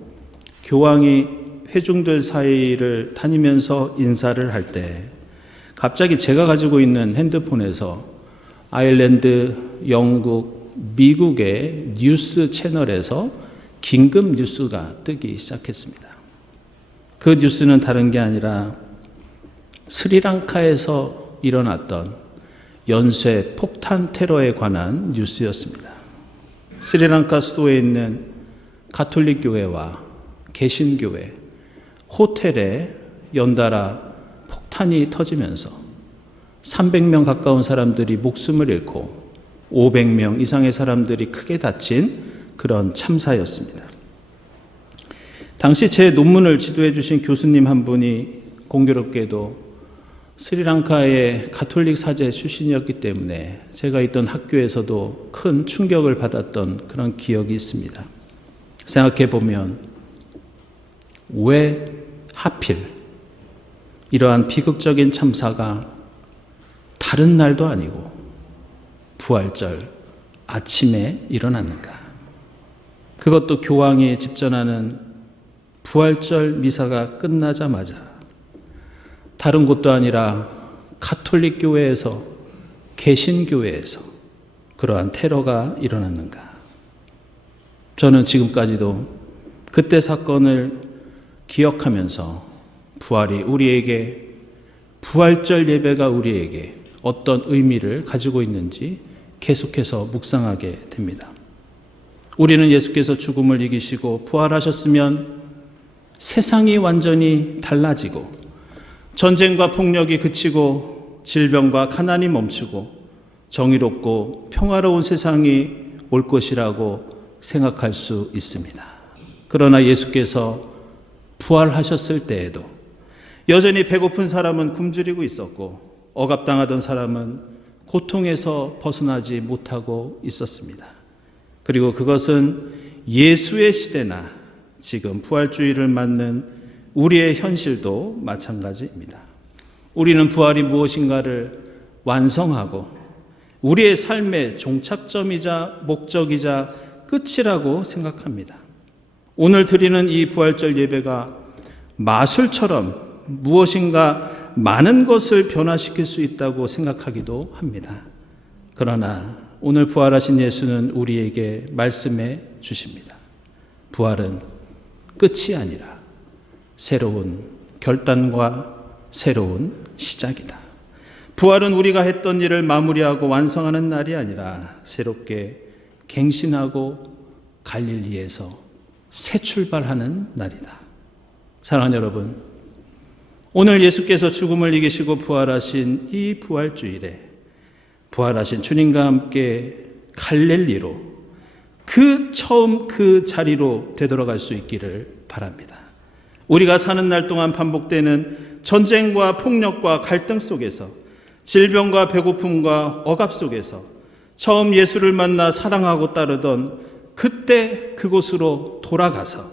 교황이 회중들 사이를 다니면서 인사를 할 때 갑자기 제가 가지고 있는 핸드폰에서 아일랜드, 영국, 미국의 뉴스 채널에서 긴급 뉴스가 뜨기 시작했습니다. 그 뉴스는 다른 게 아니라 스리랑카에서 일어났던 연쇄 폭탄 테러에 관한 뉴스였습니다. 스리랑카 수도에 있는 가톨릭 교회와 개신교회, 호텔에 연달아 폭탄이 터지면서 300명 가까운 사람들이 목숨을 잃고 500명 이상의 사람들이 크게 다친 그런 참사였습니다. 당시 제 논문을 지도해 주신 교수님 한 분이 공교롭게도 스리랑카의 가톨릭 사제 출신이었기 때문에 제가 있던 학교에서도 큰 충격을 받았던 그런 기억이 있습니다. 생각해 보면 왜 하필 이러한 비극적인 참사가 다른 날도 아니고 부활절 아침에 일어났는가? 그것도 교황이 집전하는 부활절 미사가 끝나자마자 다른 곳도 아니라 가톨릭 교회에서 개신교회에서 그러한 테러가 일어났는가? 저는 지금까지도 그때 사건을 기억하면서 부활이 우리에게 부활절 예배가 우리에게 어떤 의미를 가지고 있는지 계속해서 묵상하게 됩니다. 우리는 예수께서 죽음을 이기시고 부활하셨으면 세상이 완전히 달라지고 전쟁과 폭력이 그치고 질병과 가난이 멈추고 정의롭고 평화로운 세상이 올 것이라고 생각할 수 있습니다. 그러나 예수께서 부활하셨을 때에도 여전히 배고픈 사람은 굶주리고 있었고 억압당하던 사람은 고통에서 벗어나지 못하고 있었습니다. 그리고 그것은 예수의 시대나 지금 부활주의를 맞는 우리의 현실도 마찬가지입니다. 우리는 부활이 무엇인가를 완성하고 우리의 삶의 종착점이자 목적이자 끝이라고 생각합니다. 오늘 드리는 이 부활절 예배가 마술처럼 무엇인가 많은 것을 변화시킬 수 있다고 생각하기도 합니다. 그러나 오늘 부활하신 예수는 우리에게 말씀해 주십니다. 부활은 끝이 아니라 새로운 결단과 새로운 시작이다. 부활은 우리가 했던 일을 마무리하고 완성하는 날이 아니라 새롭게 갱신하고 갈릴리에서 새 출발하는 날이다. 사랑하는 여러분, 오늘 예수께서 죽음을 이기시고 부활하신 이 부활주일에 부활하신 주님과 함께 갈릴리로 처음 그 자리로 되돌아갈 수 있기를 바랍니다. 우리가 사는 날 동안 반복되는 전쟁과 폭력과 갈등 속에서 질병과 배고픔과 억압 속에서 처음 예수를 만나 사랑하고 따르던 그때 그곳으로 돌아가서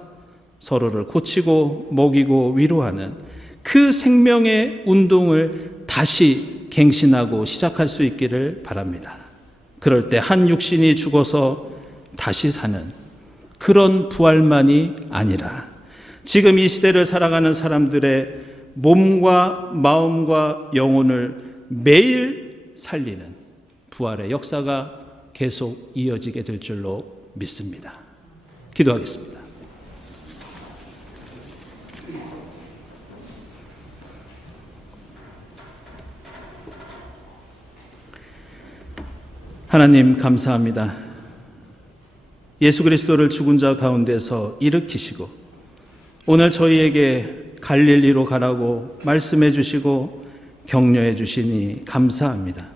서로를 고치고 먹이고 위로하는 그 생명의 운동을 다시 갱신하고 시작할 수 있기를 바랍니다. 그럴 때 한 육신이 죽어서 다시 사는 그런 부활만이 아니라 지금 이 시대를 살아가는 사람들의 몸과 마음과 영혼을 매일 살리는 부활의 역사가 계속 이어지게 될 줄로 믿습니다. 기도하겠습니다. 하나님 감사합니다. 예수 그리스도를 죽은 자 가운데서 일으키시고 오늘 저희에게 갈릴리로 가라고 말씀해 주시고 격려해 주시니 감사합니다.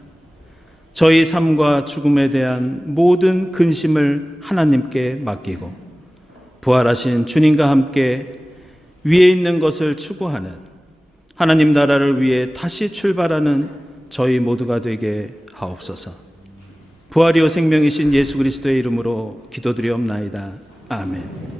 저희 삶과 죽음에 대한 모든 근심을 하나님께 맡기고 부활하신 주님과 함께 위에 있는 것을 추구하는 하나님 나라를 위해 다시 출발하는 저희 모두가 되게 하옵소서. 부활이요 생명이신 예수 그리스도의 이름으로 기도드리옵나이다. 아멘.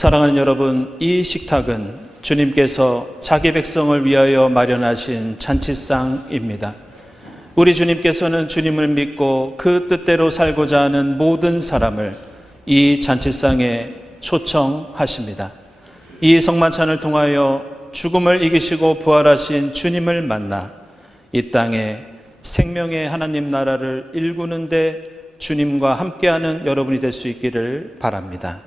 사랑하는 여러분, 이 식탁은 주님께서 자기 백성을 위하여 마련하신 잔치상입니다. 우리 주님께서는 주님을 믿고 그 뜻대로 살고자 하는 모든 사람을 이 잔치상에 초청하십니다. 이 성만찬을 통하여 죽음을 이기시고 부활하신 주님을 만나 이 땅에 생명의 하나님 나라를 일구는데 주님과 함께하는 여러분이 될 수 있기를 바랍니다.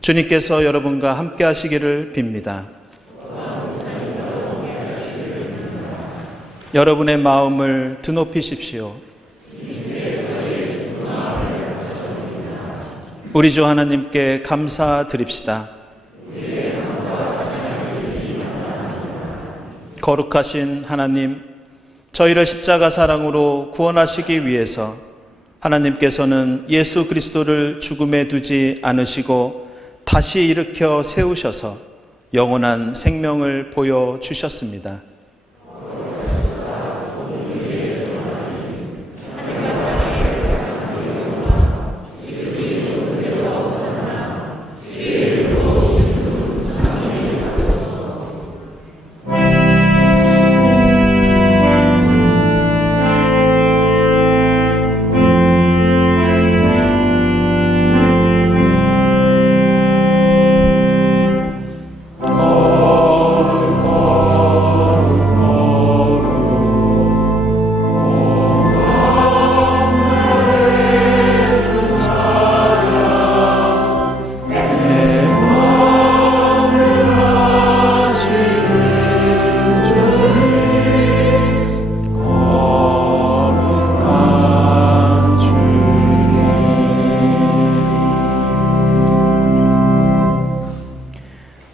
주님께서 여러분과 함께 하시기를 빕니다. 여러분의 마음을 드높이십시오. 우리 주 하나님께 감사드립시다. 거룩하신 하나님, 저희를 십자가 사랑으로 구원하시기 위해서 하나님께서는 예수 그리스도를 죽음에 두지 않으시고 다시 일으켜 세우셔서 영원한 생명을 보여주셨습니다.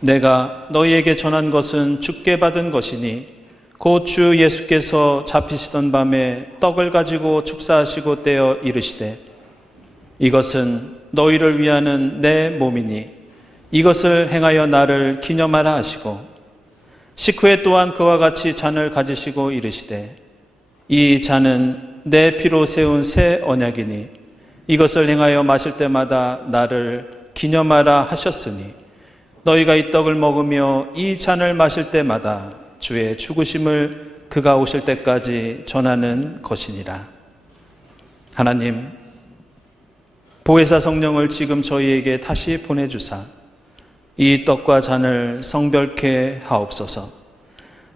내가 너희에게 전한 것은 주께 받은 것이니 곧 주 예수께서 잡히시던 밤에 떡을 가지고 축사하시고 떼어 이르시되 이것은 너희를 위하는 내 몸이니 이것을 행하여 나를 기념하라 하시고 식후에 또한 그와 같이 잔을 가지시고 이르시되 이 잔은 내 피로 세운 새 언약이니 이것을 행하여 마실 때마다 나를 기념하라 하셨으니 너희가 이 떡을 먹으며 이 잔을 마실 때마다 주의 죽으심을 그가 오실 때까지 전하는 것이니라. 하나님, 보혜사 성령을 지금 저희에게 다시 보내주사 이 떡과 잔을 성별케 하옵소서.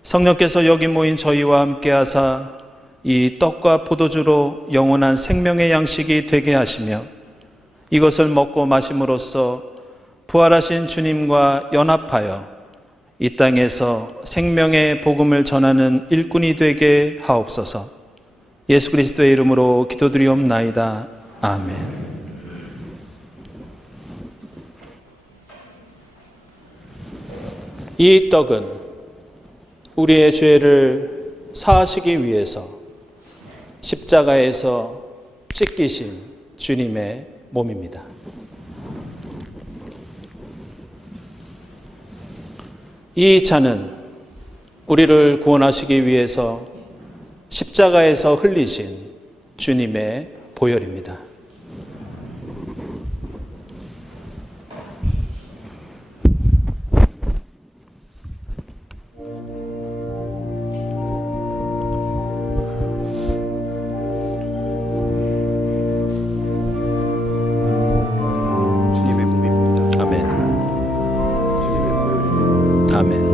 성령께서 여기 모인 저희와 함께 하사 이 떡과 포도주로 영원한 생명의 양식이 되게 하시며 이것을 먹고 마심으로써 부활하신 주님과 연합하여 이 땅에서 생명의 복음을 전하는 일꾼이 되게 하옵소서. 예수 그리스도의 이름으로 기도드리옵나이다. 아멘. 이 떡은 우리의 죄를 사하시기 위해서 십자가에서 찢기신 주님의 몸입니다. 이 잔은 우리를 구원하시기 위해서 십자가에서 흘리신 주님의 보혈입니다. 주님의 몸입니다. 아멘. 주님의 보혈입니다. 아멘.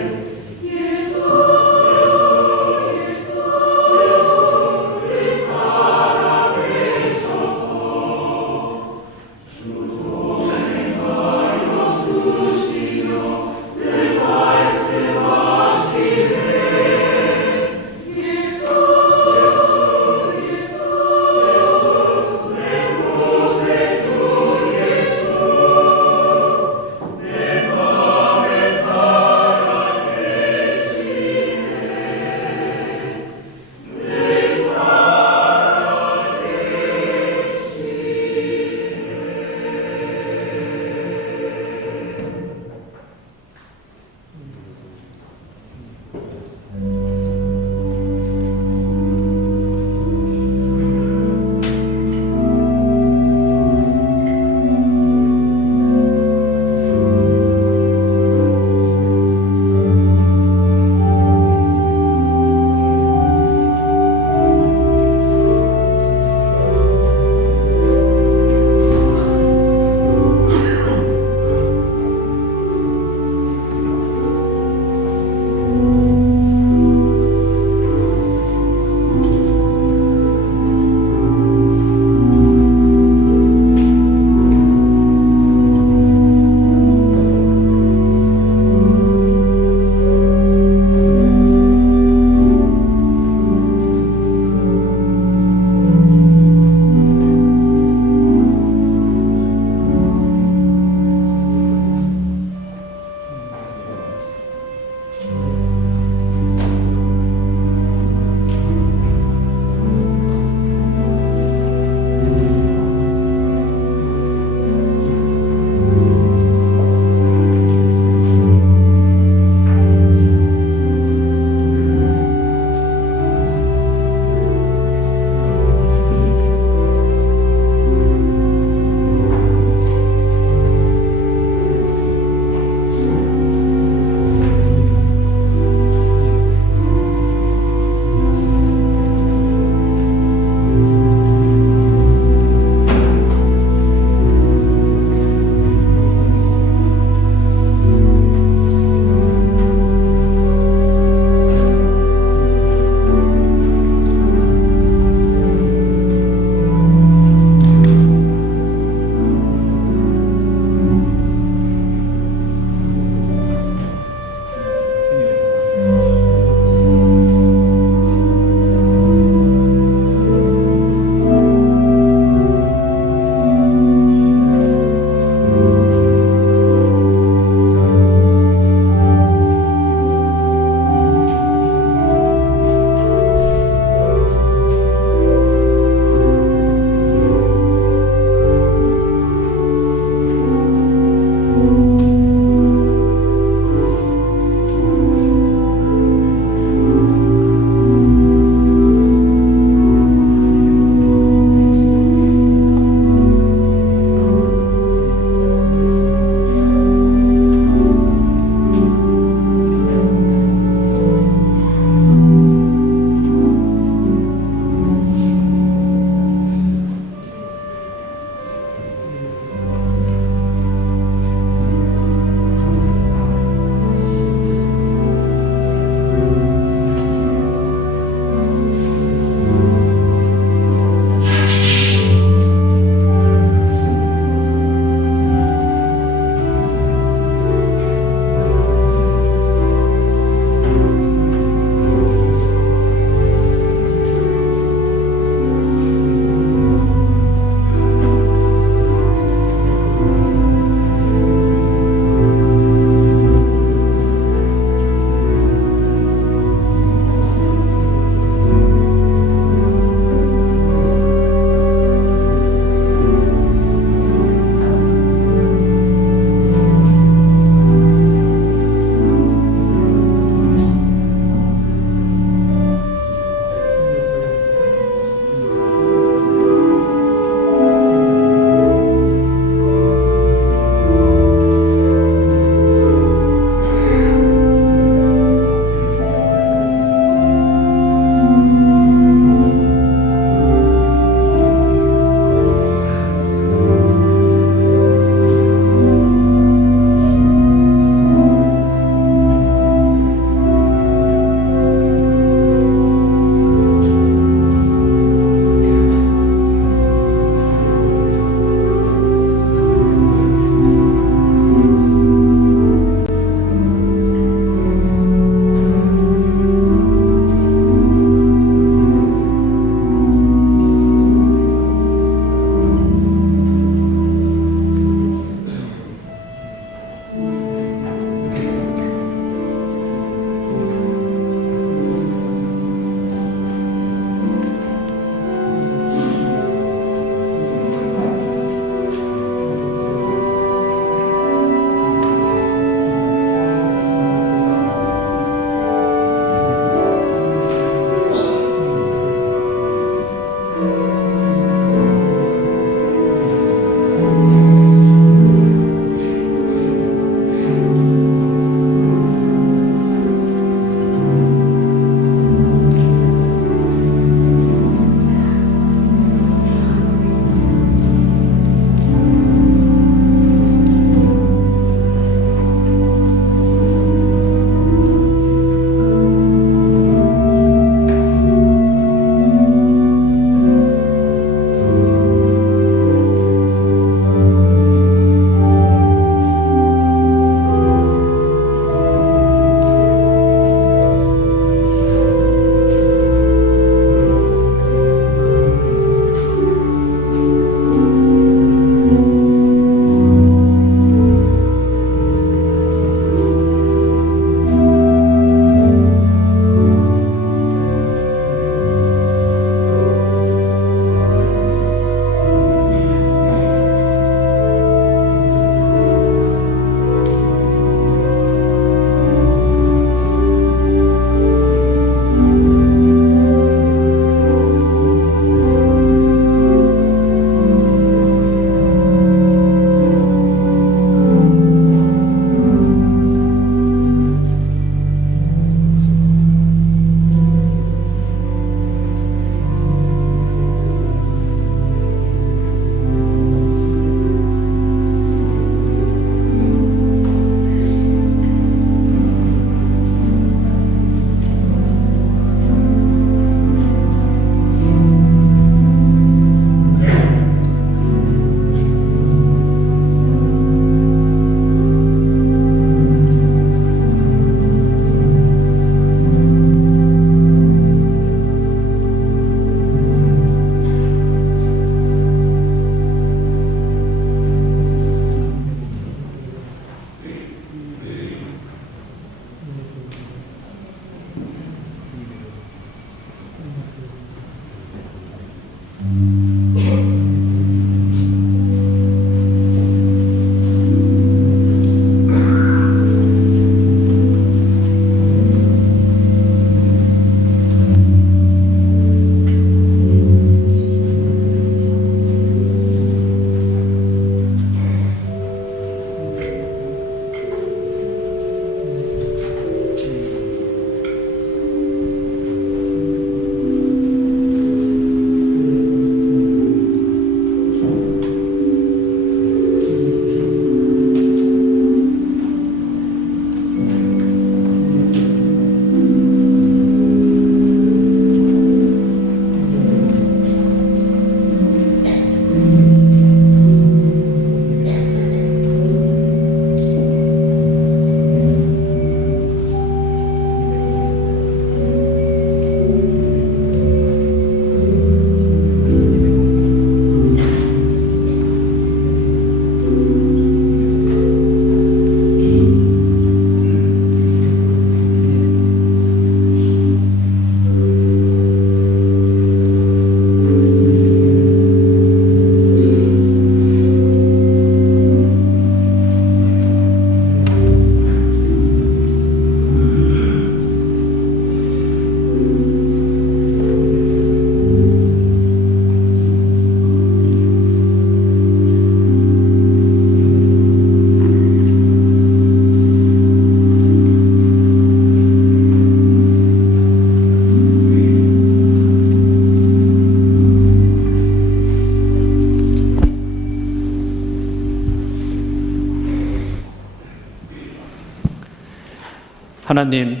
하나님,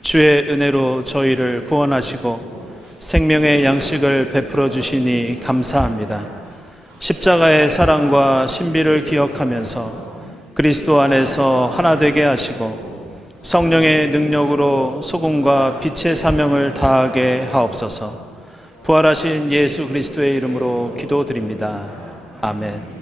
주의 은혜로 저희를 구원하시고 생명의 양식을 베풀어 주시니 감사합니다. 십자가의 사랑과 신비를 기억하면서 그리스도 안에서 하나 되게 하시고 성령의 능력으로 소금과 빛의 사명을 다하게 하옵소서. 부활하신 예수 그리스도의 이름으로 기도드립니다. 아멘.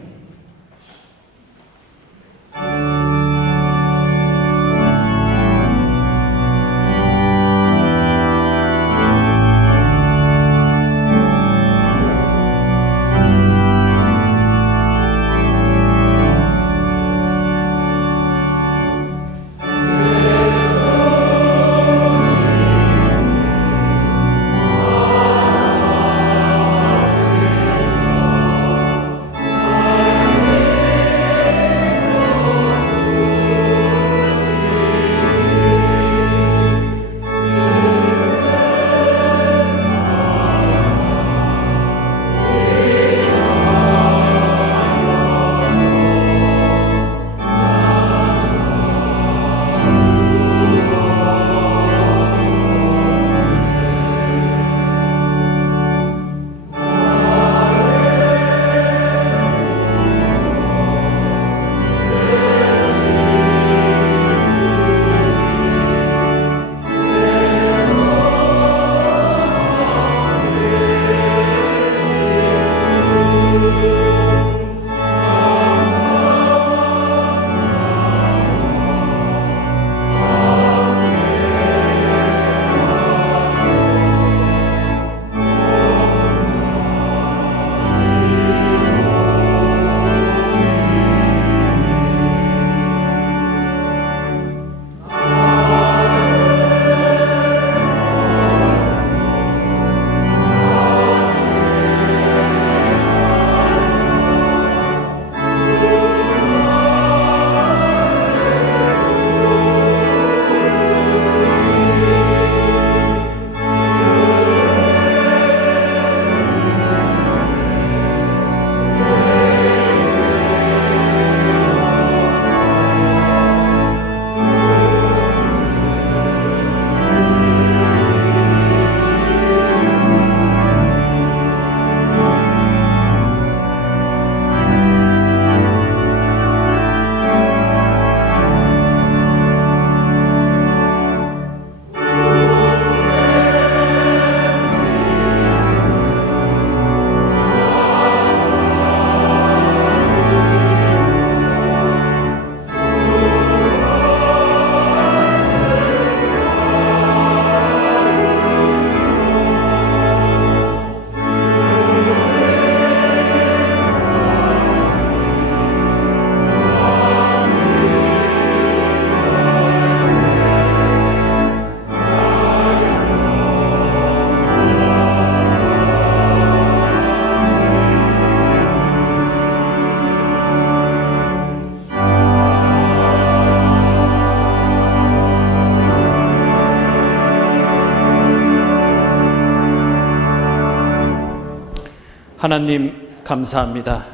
하나님 감사합니다.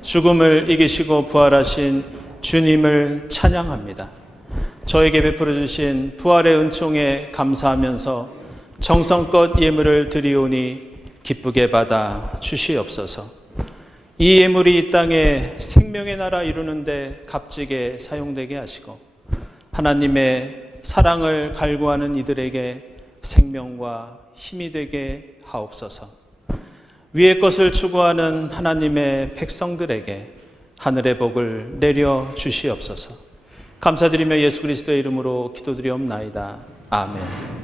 죽음을 이기시고 부활하신 주님을 찬양합니다. 저에게 베풀어 주신 부활의 은총에 감사하면서 정성껏 예물을 드리오니 기쁘게 받아 주시옵소서. 이 예물이 이 땅에 생명의 나라 이루는데 값지게 사용되게 하시고 하나님의 사랑을 갈구하는 이들에게 생명과 힘이 되게 하옵소서. 위의 것을 추구하는 하나님의 백성들에게 하늘의 복을 내려 주시옵소서. 감사드리며 예수 그리스도의 이름으로 기도드리옵나이다. 아멘.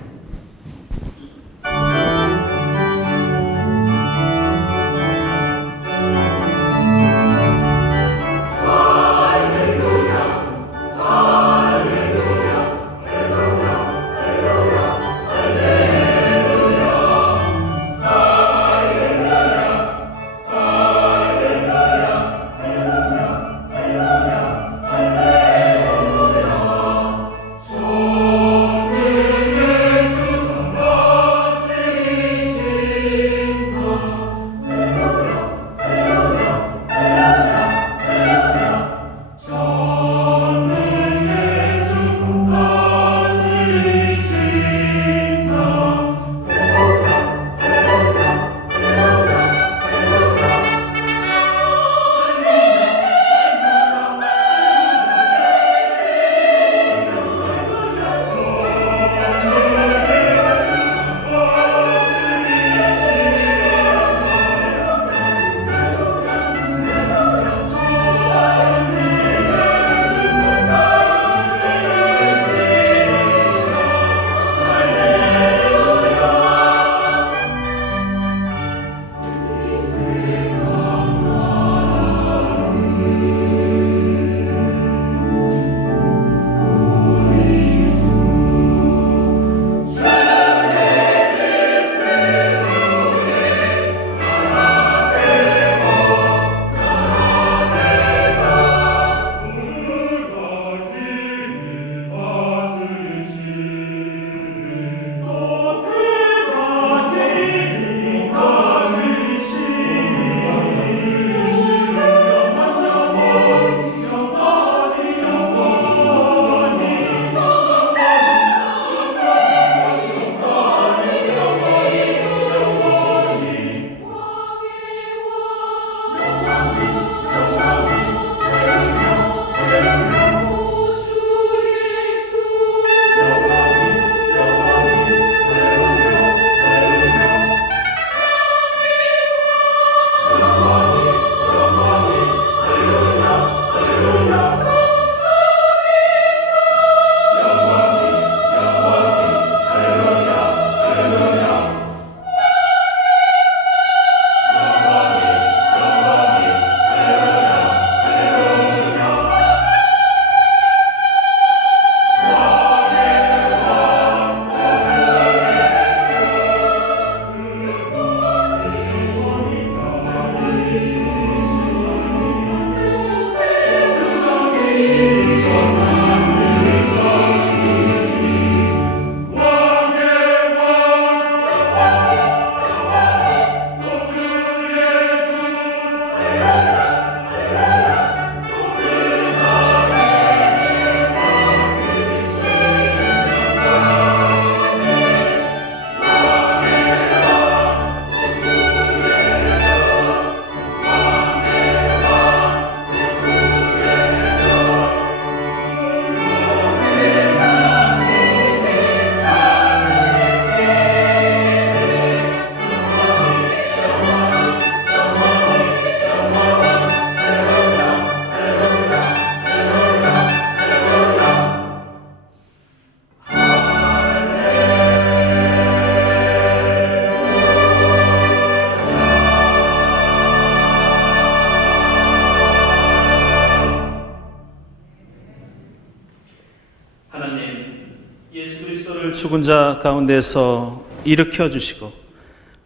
죽은 자 가운데서 일으켜 주시고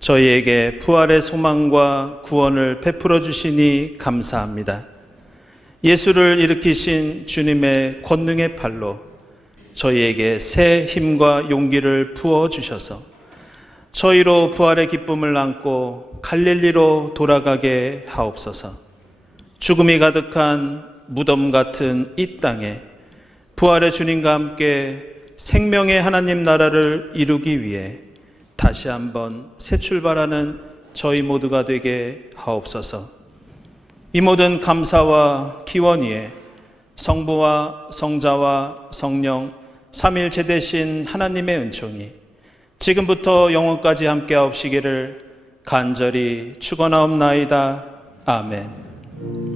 저희에게 부활의 소망과 구원을 베풀어 주시니 감사합니다. 예수를 일으키신 주님의 권능의 팔로 저희에게 새 힘과 용기를 부어 주셔서 저희로 부활의 기쁨을 안고 갈릴리로 돌아가게 하옵소서. 죽음이 가득한 무덤 같은 이 땅에 부활의 주님과 함께 생명의 하나님 나라를 이루기 위해 다시 한번 새 출발하는 저희 모두가 되게 하옵소서. 이 모든 감사와 기원 위에 성부와 성자와 성령 삼일체 되신 하나님의 은총이 지금부터 영원까지 함께 하옵시기를 간절히 축원하옵나이다. 아멘.